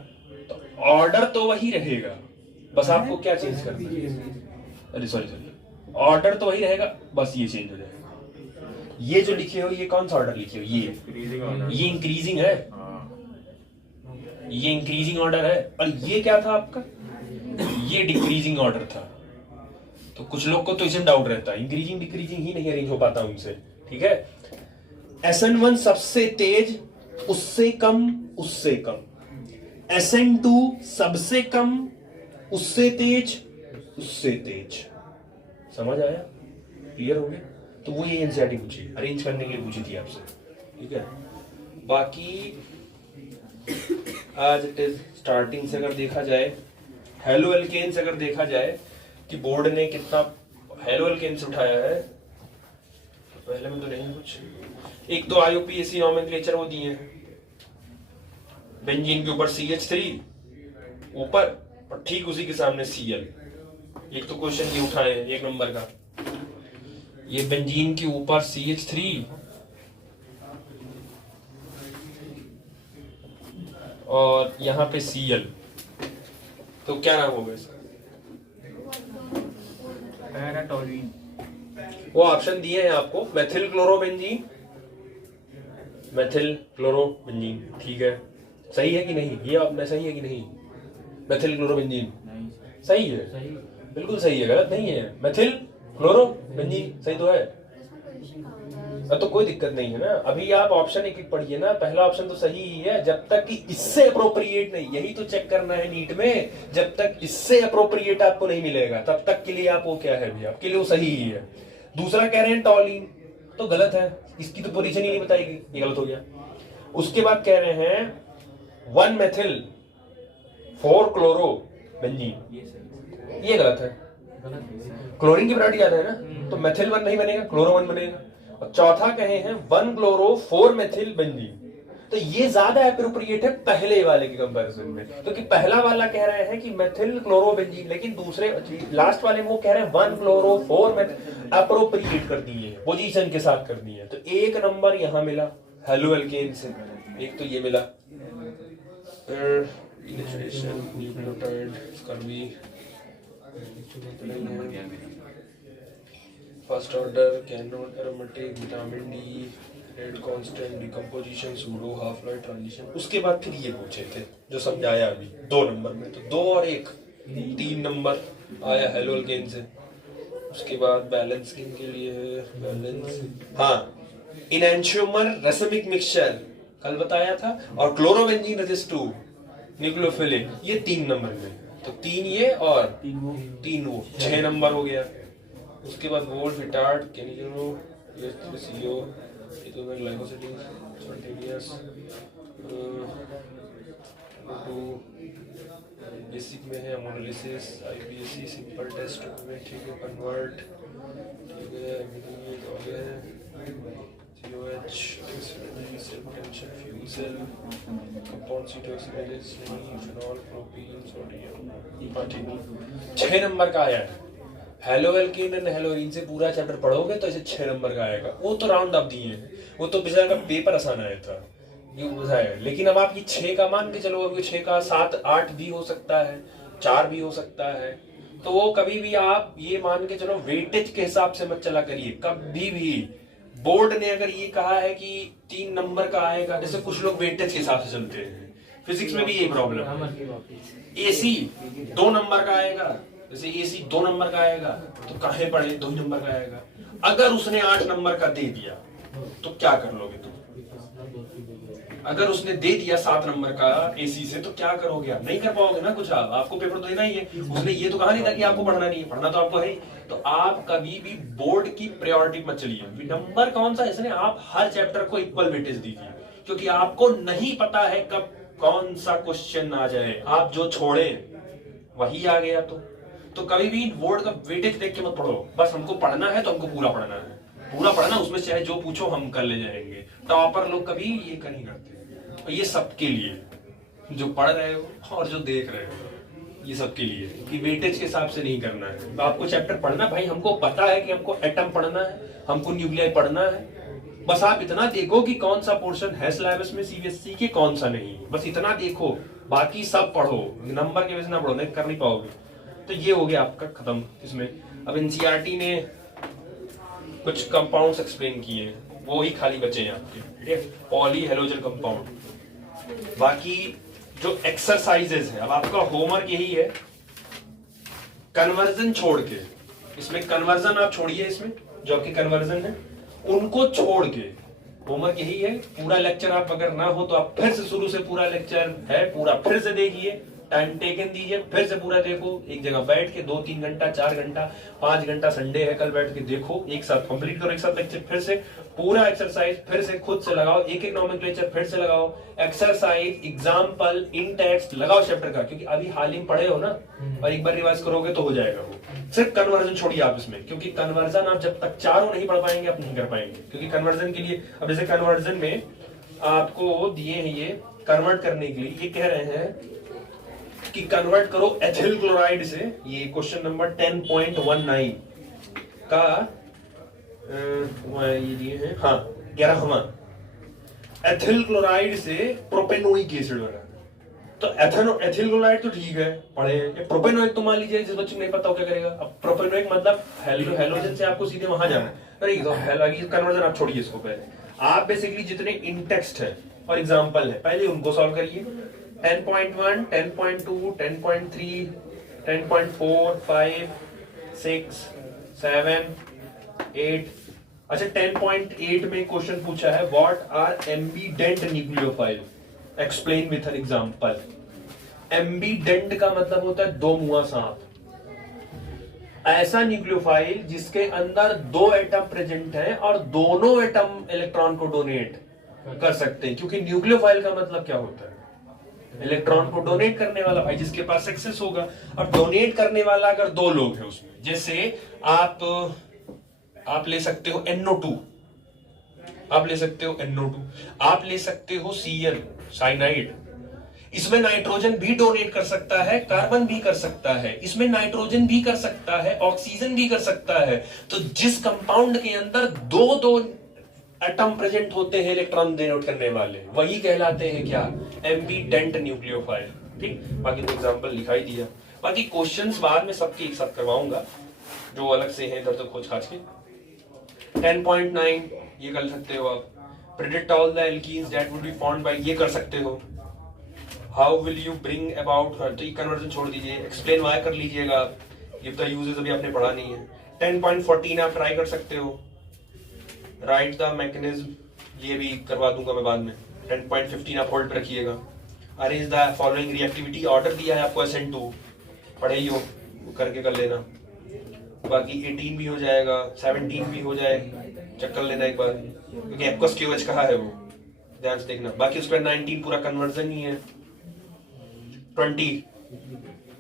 तो ऑर्डर तो वही रहेगा, बस आपको क्या चेंज करना है, अरे सॉरी ऑर्डर तो वही रहेगा, बस ये चेंज हो जाएगा। ये जो लिखे हो ये कौन सा ऑर्डर लिखे हो, ये इंक्रीजिंग है, ये इंक्रीजिंग ऑर्डर है, और ये क्या था आपका, ये डिक्रीजिंग ऑर्डर था। तो कुछ लोग को तो इसमें डाउट रहता है, इंक्रीजिंग डिक्रीजिंग ही नहीं अरेंज हो पाता उनसे, ठीक है। SN1 सबसे तेज, उससे कम, उससे कम। SN2 सबसे कम, उससे तेज, उससे तेज। समझ आया, क्लियर हो गया। तो वो ये एनसीईआरटी पूछी, अरेंज करने के लिए पूछी थी आपसे, ठीक है। बाकी आज इट इज स्टार्टिंग से अगर देखा जाए, हेलो एल्केन से अगर देखा जाए कि बोर्ड ने कितना हेलो एल्केन से उठाया है, तो पहले में तो नहीं कुछ, एक तो IUPAC नॉमेनक्लेचर वो दिए हैं, बेंजीन के ऊपर CH3 ऊपर और ठीक उसी के सामने Cl। एक तो क्वेश्चन ये उठाए हैं 1 नंबर का, ये बेंजीन के ऊपर CH3 और यहाँ पे Cl, तो क्या नाम होगा इसका, पैराटोल्यूइन। वो ऑप्शन दिए हैं आपको, मेथिल क्लोरोबेंजीन, मेथिल क्लोरोबेंजीन, ठीक है। सही है कि नहीं, ये आपने सही है कि नहीं, मेथिल क्लोरोबेंजीन सही है, बिल्कुल सही है, गलत नहीं है, मेथिल क्लोरोबेंजीन सही तो है। तो कोई दिक्कत नहीं है ना। अभी आप ऑप्शन एक एक पढ़िए ना, पहला ऑप्शन तो सही ही है, जब तक कि इससे अप्रोप्रिएट नहीं, यही तो चेक करना है नीट में, जब तक इससे अप्रोप्रिएट आपको नहीं मिलेगा तब तक के लिए आप वो क्या है भी, आपके लिए वो सही ही है। दूसरा कह रहे हैं टॉलिन, तो गलत है, इसकी तो पोजीशन ही नहीं बताएगी, ये गलत हो गया। उसके बाद कह रहे हैं 1 मेथिल 4 क्लोरो बेंजीन, ये गलत है, क्लोरीन की प्रॉपर्टी याद है ना, तो मेथिल 1 नहीं बनेगा, क्लोरो 1 बनेगा। और चौथा कहे हैं 1 क्लोरो 4 मेथिल बेंजीन, तो ये ज्यादा एप्रोप्रिएट है पहले वाले के कंपैरिजन में, क्योंकि पहला वाला कह रहे हैं कि मेथिल क्लोरोबेंजीन, लेकिन दूसरे लास्ट वाले में वो कह रहे हैं 1 क्लोरो 4 मेथिल, एप्रोप्रिएट कर दिए, पोजीशन के साथ कर दिए। तो 1 नंबर यहां मिला हेलो एल्केन से, एक तो ये मिला। फर्स्ट ऑर्डर कैनोड aromatic vitamin D rate constant decomposition pseudo half life transition. उसके बाद फिर ये पूछे थे जो समझाया अभी 2 नंबर में, तो 2 और 1 3 नंबर आया हेलो एल्केन से। उसके बाद बैलेंस स्किन के लिए है बैलेंस, हाँ इनएंशियोमर रेसमिक मिक्सचर कल बताया था, और क्लोरोबेंजीन रेजिस्टू न्यूक्लियोफिलिक, ये 3 नंबर में, तो 3 ये और 3 वो 6 नंबर हो गया। उसके बाद वोल्फ रिटार्ड कैनिजनो CO, ये तो ग्लाइकोसिटीज स्पॉन्टेनियस बेसिक में है मोनोलिसिस IUPAC सिंपल टेस्ट में, ठीक है कन्वर्ट, ठीक है एवरीथिंग हो गया है, COH cell potential fuel cell compound सीटोसिस फिनॉल प्रोपीन सोडियम, हाँ ठीक है 6 नंबर का आया है। हेलो एल्केन एंड हेलोइन से पूरा चैप्टर पढ़ोगे तो इसे 6 नंबर का आएगा। वो तो राउंड अप दिए हैं, वो तो पिछला का पेपर आसान आया था, ये बुझाया। लेकिन अब आप ये 6 का मान के चलो, अब ये 6 का 7 8 भी हो सकता है, 4 भी हो सकता है, तो वो कभी भी आप ये मान के चलो वेटेज के हिसाब से मत चला करिए कभी भी। बोर्ड ने अगर ये कहा है कि 3 नंबर का आएगा, जैसे कुछ लोग वेटेज के हिसाब से चलते हैं, फिजिक्स में भी ये प्रॉब्लम है। AC 2 नंबर का आएगा, जैसे AC 2 नंबर का आएगा तो काहे पढ़े 2 नंबर का आएगा। अगर उसने 8 नंबर का दे दिया तो क्या कर लोगे तुम? अगर उसने दे दिया 7 नंबर का AC से तो क्या करोगे आप? नहीं कर पाओगे ना कुछ। आप आपको पेपर तो देना ही है, उसने ये तो कहा नहीं था कि आपको पढ़ना नहीं है, पढ़ना तो आपको है। तो आप कभी भी बोर्ड की प्रायोरिटी मत चलिए, नंबर कौन सा, इसलिए आप हर चैप्टर को इक्वल वेटेज दीजिए, क्योंकि आपको नहीं पता है कब कौन सा क्वेश्चन आ जाए। आप जो छोड़े वही आ गया तो कभी भी बोर्ड का वेटेज देख के मत पढ़ो। बस हमको पढ़ना है तो हमको पूरा पढ़ना है, पूरा पढ़ना, उसमें चाहे जो पूछो हम कर ले जाएंगे। टॉपर लोग कभी ये कर नहीं करते। और ये सबके लिए, जो पढ़ रहे हो और जो देख रहे हो, ये सबके लिए कि वेटेज के हिसाब से नहीं करना है। तो आपको चैप्टर पढ़ना, भाई हमको पता है कि हमको एटम पढ़ना है, हमको न्यूक्लियाई पढ़ना है। बस आप इतना देखो कि कौन सा पोर्शन है सिलेबस में CBSE के, कौन सा नहीं, बस इतना देखो, बाकी सब पढ़ो। नंबर के वजह से ना पढ़ो, नहीं कर नहीं पाओगे। तो ये हो गया आपका खत्म इसमें। अब एनसीईआरटी ने कुछ कंपाउंड्स एक्सप्लेन किए हैं, वो ही खाली बचे हैं आपके, ठीक है, पॉली हेलोजन कंपाउंड। बाकी जो एक्सरसाइजेज है, अब आपका होमवर्क यही है, कन्वर्जन छोड़ के, इसमें कन्वर्जन आप छोड़िए, इसमें जो आपकी कन्वर्जन है उनको छोड़ के होमवर्क यही है। पूरा लेक्चर आप अगर ना हो तो आप फिर से शुरू से पूरा लेक्चर है पूरा फिर से देखिए, टाइम टेकन दीजिए, फिर से पूरा देखो, एक जगह बैठ के 2-3 घंटा 4 घंटा 5 घंटा, संडे है कल, बैठ के देखो, एक साथ कंप्लीट करो, एक साथ लेक्चर फिर से पूरा एक्सरसाइज फिर से खुद से लगाओ, एक एक नोमेनक्लेचर फिर से लगाओ, एक्सरसाइज एग्जांपल इन टेक्स्ट लगाओ चैप्टर का, क्योंकि अभी हाल ही पढ़े हो ना, और एक बार रिवाइज करोगे तो हो जाएगा वो। सिर्फ कन्वर्जन छोड़िए आप इसमें, क्योंकि कन्वर्जन आप जब तक चारों नहीं पढ़ पाएंगे आप नहीं कर पाएंगे, क्योंकि कन्वर्जन के लिए, अब जैसे कन्वर्जन में आपको दिए हैं ये कन्वर्ट करने के लिए, ये कह रहे हैं कि कन्वर्ट करो एथिल क्लोराइड से, ये क्वेश्चन नंबर 10.19 का ये दिए हैं, हाँ 11वां, एथिल क्लोराइड से प्रोपेनोइक एसिड बना। तो एथिल क्लोराइड तो ठीक है पढ़े, प्रोपेनोइक तो मान लीजिए जिस बच्चे को नहीं पता हो क्या करेगा। अब प्रोपेनोइक मतलब हेलोजन से आपको सीधे वहां जाना है, कन्वर्जन आप छोड़िए इसको, पहले आप बेसिकली जितने इन टेक्स्ट है और एग्जांपल है पहले उनको सॉल्व करिए। 10.1, 10.2, 10.3, 10.4, 5, 6, 7, 8। अच्छा 10.8 में क्वेश्चन पूछा है, what are ambident nucleophile, explain with an example. Ambident का मतलब होता है दो मुआ सांप, ऐसा न्यूक्लियोफाइल जिसके अंदर 2 एटम प्रेजेंट है और दोनों एटम इलेक्ट्रॉन को डोनेट कर सकते हैं, क्योंकि न्यूक्लियोफाइल का मतलब क्या होता है, इलेक्ट्रॉन को डोनेट करने वाला, भाई जिसके पास सक्सेस होगा। अब डोनेट करने वाला अगर 2 लोग हैं उसमें, जैसे आप ले सकते हो NO2, आप ले सकते हो NO2, आप ले सकते हो CN साइनाइड, इसमें नाइट्रोजन भी डोनेट कर सकता है, कार्बन भी कर सकता है, इसमें नाइट्रोजन भी कर सकता है, ऑक्सीजन भी कर सकता है। तो जिस कंपाउंड के अंदर 2 एटम प्रेजेंट होते हैं इलेक्ट्रॉन डोनेट करने वाले, वही कहलाते हैं क्या, एम्बीडेंट न्यूक्लियोफाइल। ठीक, बाकी तो एग्जांपल दिखाई दिया, बाकी क्वेश्चंस बाद में सबके एक साथ करवाऊंगा जो अलग से हैं इधर तो खोज खाज के। 10.9 ये कर सकते हो आप, predict all the alkenes that would be formed by, ये कर सकते हो। How will you bring about, तो ये कन्वर्जन छोड़ दीजिए, एक्सप्लेन व्हाई कर लीजिएगा आप, गिव द यूजेस अभी आपने पढ़ा नहीं है। 10.14 आप ट्राई कर सकते हो, राइट द मैकेनिज्म, ये भी करवा दूंगा मैं बाद में। 10.15 आप होल्ड पे रखिएगा। Arrange the following reactivity, order दिया है आपको SN2, पढ़े ही हो, करके कर लेना। बाकी 18 भी हो जाएगा, 17 भी हो जाए, चेक कर लेना एक बार, क्योंकि एक्वस KOH कहा है वो, ध्यान से देखना। बाकी उसके 19 पूरा कन्वर्जन ही है। 20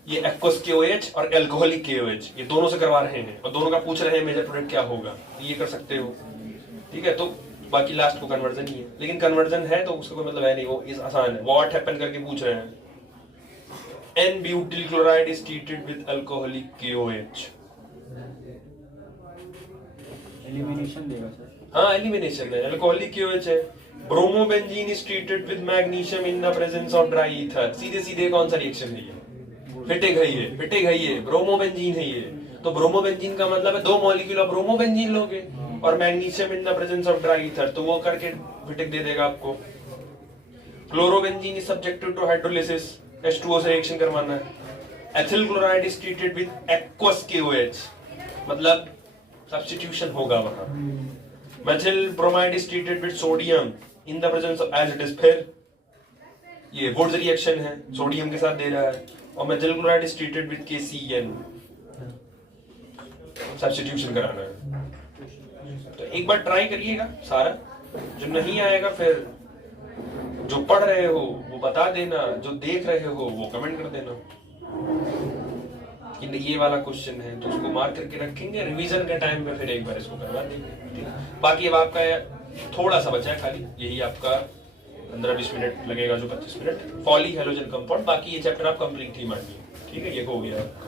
ये एक्वस KOH और एल्कोहलिक KOH, ये दोनों से करवा रहे हैं और दोनों का पूछ रहे हैं मेजर प्रोडक्ट क्या होगा, ये कर सकते हो। ठीक है, तो बाकी लास्ट को कन्वर्जन ही है, लेकिन कन्वर्जन है तो उसका कोई मतलब है नहीं, वो इस आसान है। व्हाट हैपन करके पूछ रहे हैं, N butyl chloride is treated with alcoholic KOH, elimination देगा सर, हाँ एलिमिनेशन है, अल्कोहलिक KOH है। Bromobenzene is treated with magnesium in the presence of dry ether, सीधे सीधे कौन सा रिएक्शन है ये, फिटिक है ये, ब्रोमोबेंजीन है ये। तो ब्रोमोबेंजीन का मतलब है 2 मॉलिक्यूल ऑफ ब्रोमोबेंजीन लोगे और magnesium in the presence of dry ether, तो वो करके फिटिक दे देगा आपको। Chlorobenzene is subjected to hydrolysis, H2O से रिएक्शन करवाना है। Ethyl chloride is treated with aqueous KOH, मतलब सब्स्टिट्यूशन होगा वहां। Methyl bromide is treated with sodium in the presence of as it is, फिर ये वुड्स रिएक्शन है, सोडियम के साथ दे रहा है। और methyl chloride is treated with KCN, substitution कराना है। तो एक बार ट्राई करिएगा सारा, जो नहीं आएगा फिर जो पढ़ रहे हो वो बता देना, जो देख रहे हो वो कमेंट कर देना कि ये वाला क्वेश्चन है, तो उसको मार्क करके रखेंगे, रिवीजन के टाइम पे फिर एक बार इसको करवा देंगे। बाकी अब आपका थोड़ा सा बचा है खाली, यही आपका 15-20 मिनट लगेगा, जो 25 मिनट, पॉली हेलोजन कंपाउंड, बाकी ये चैप्टर आप कंप्लीट ही मानिए। ठीक है, ये हो गया आपका।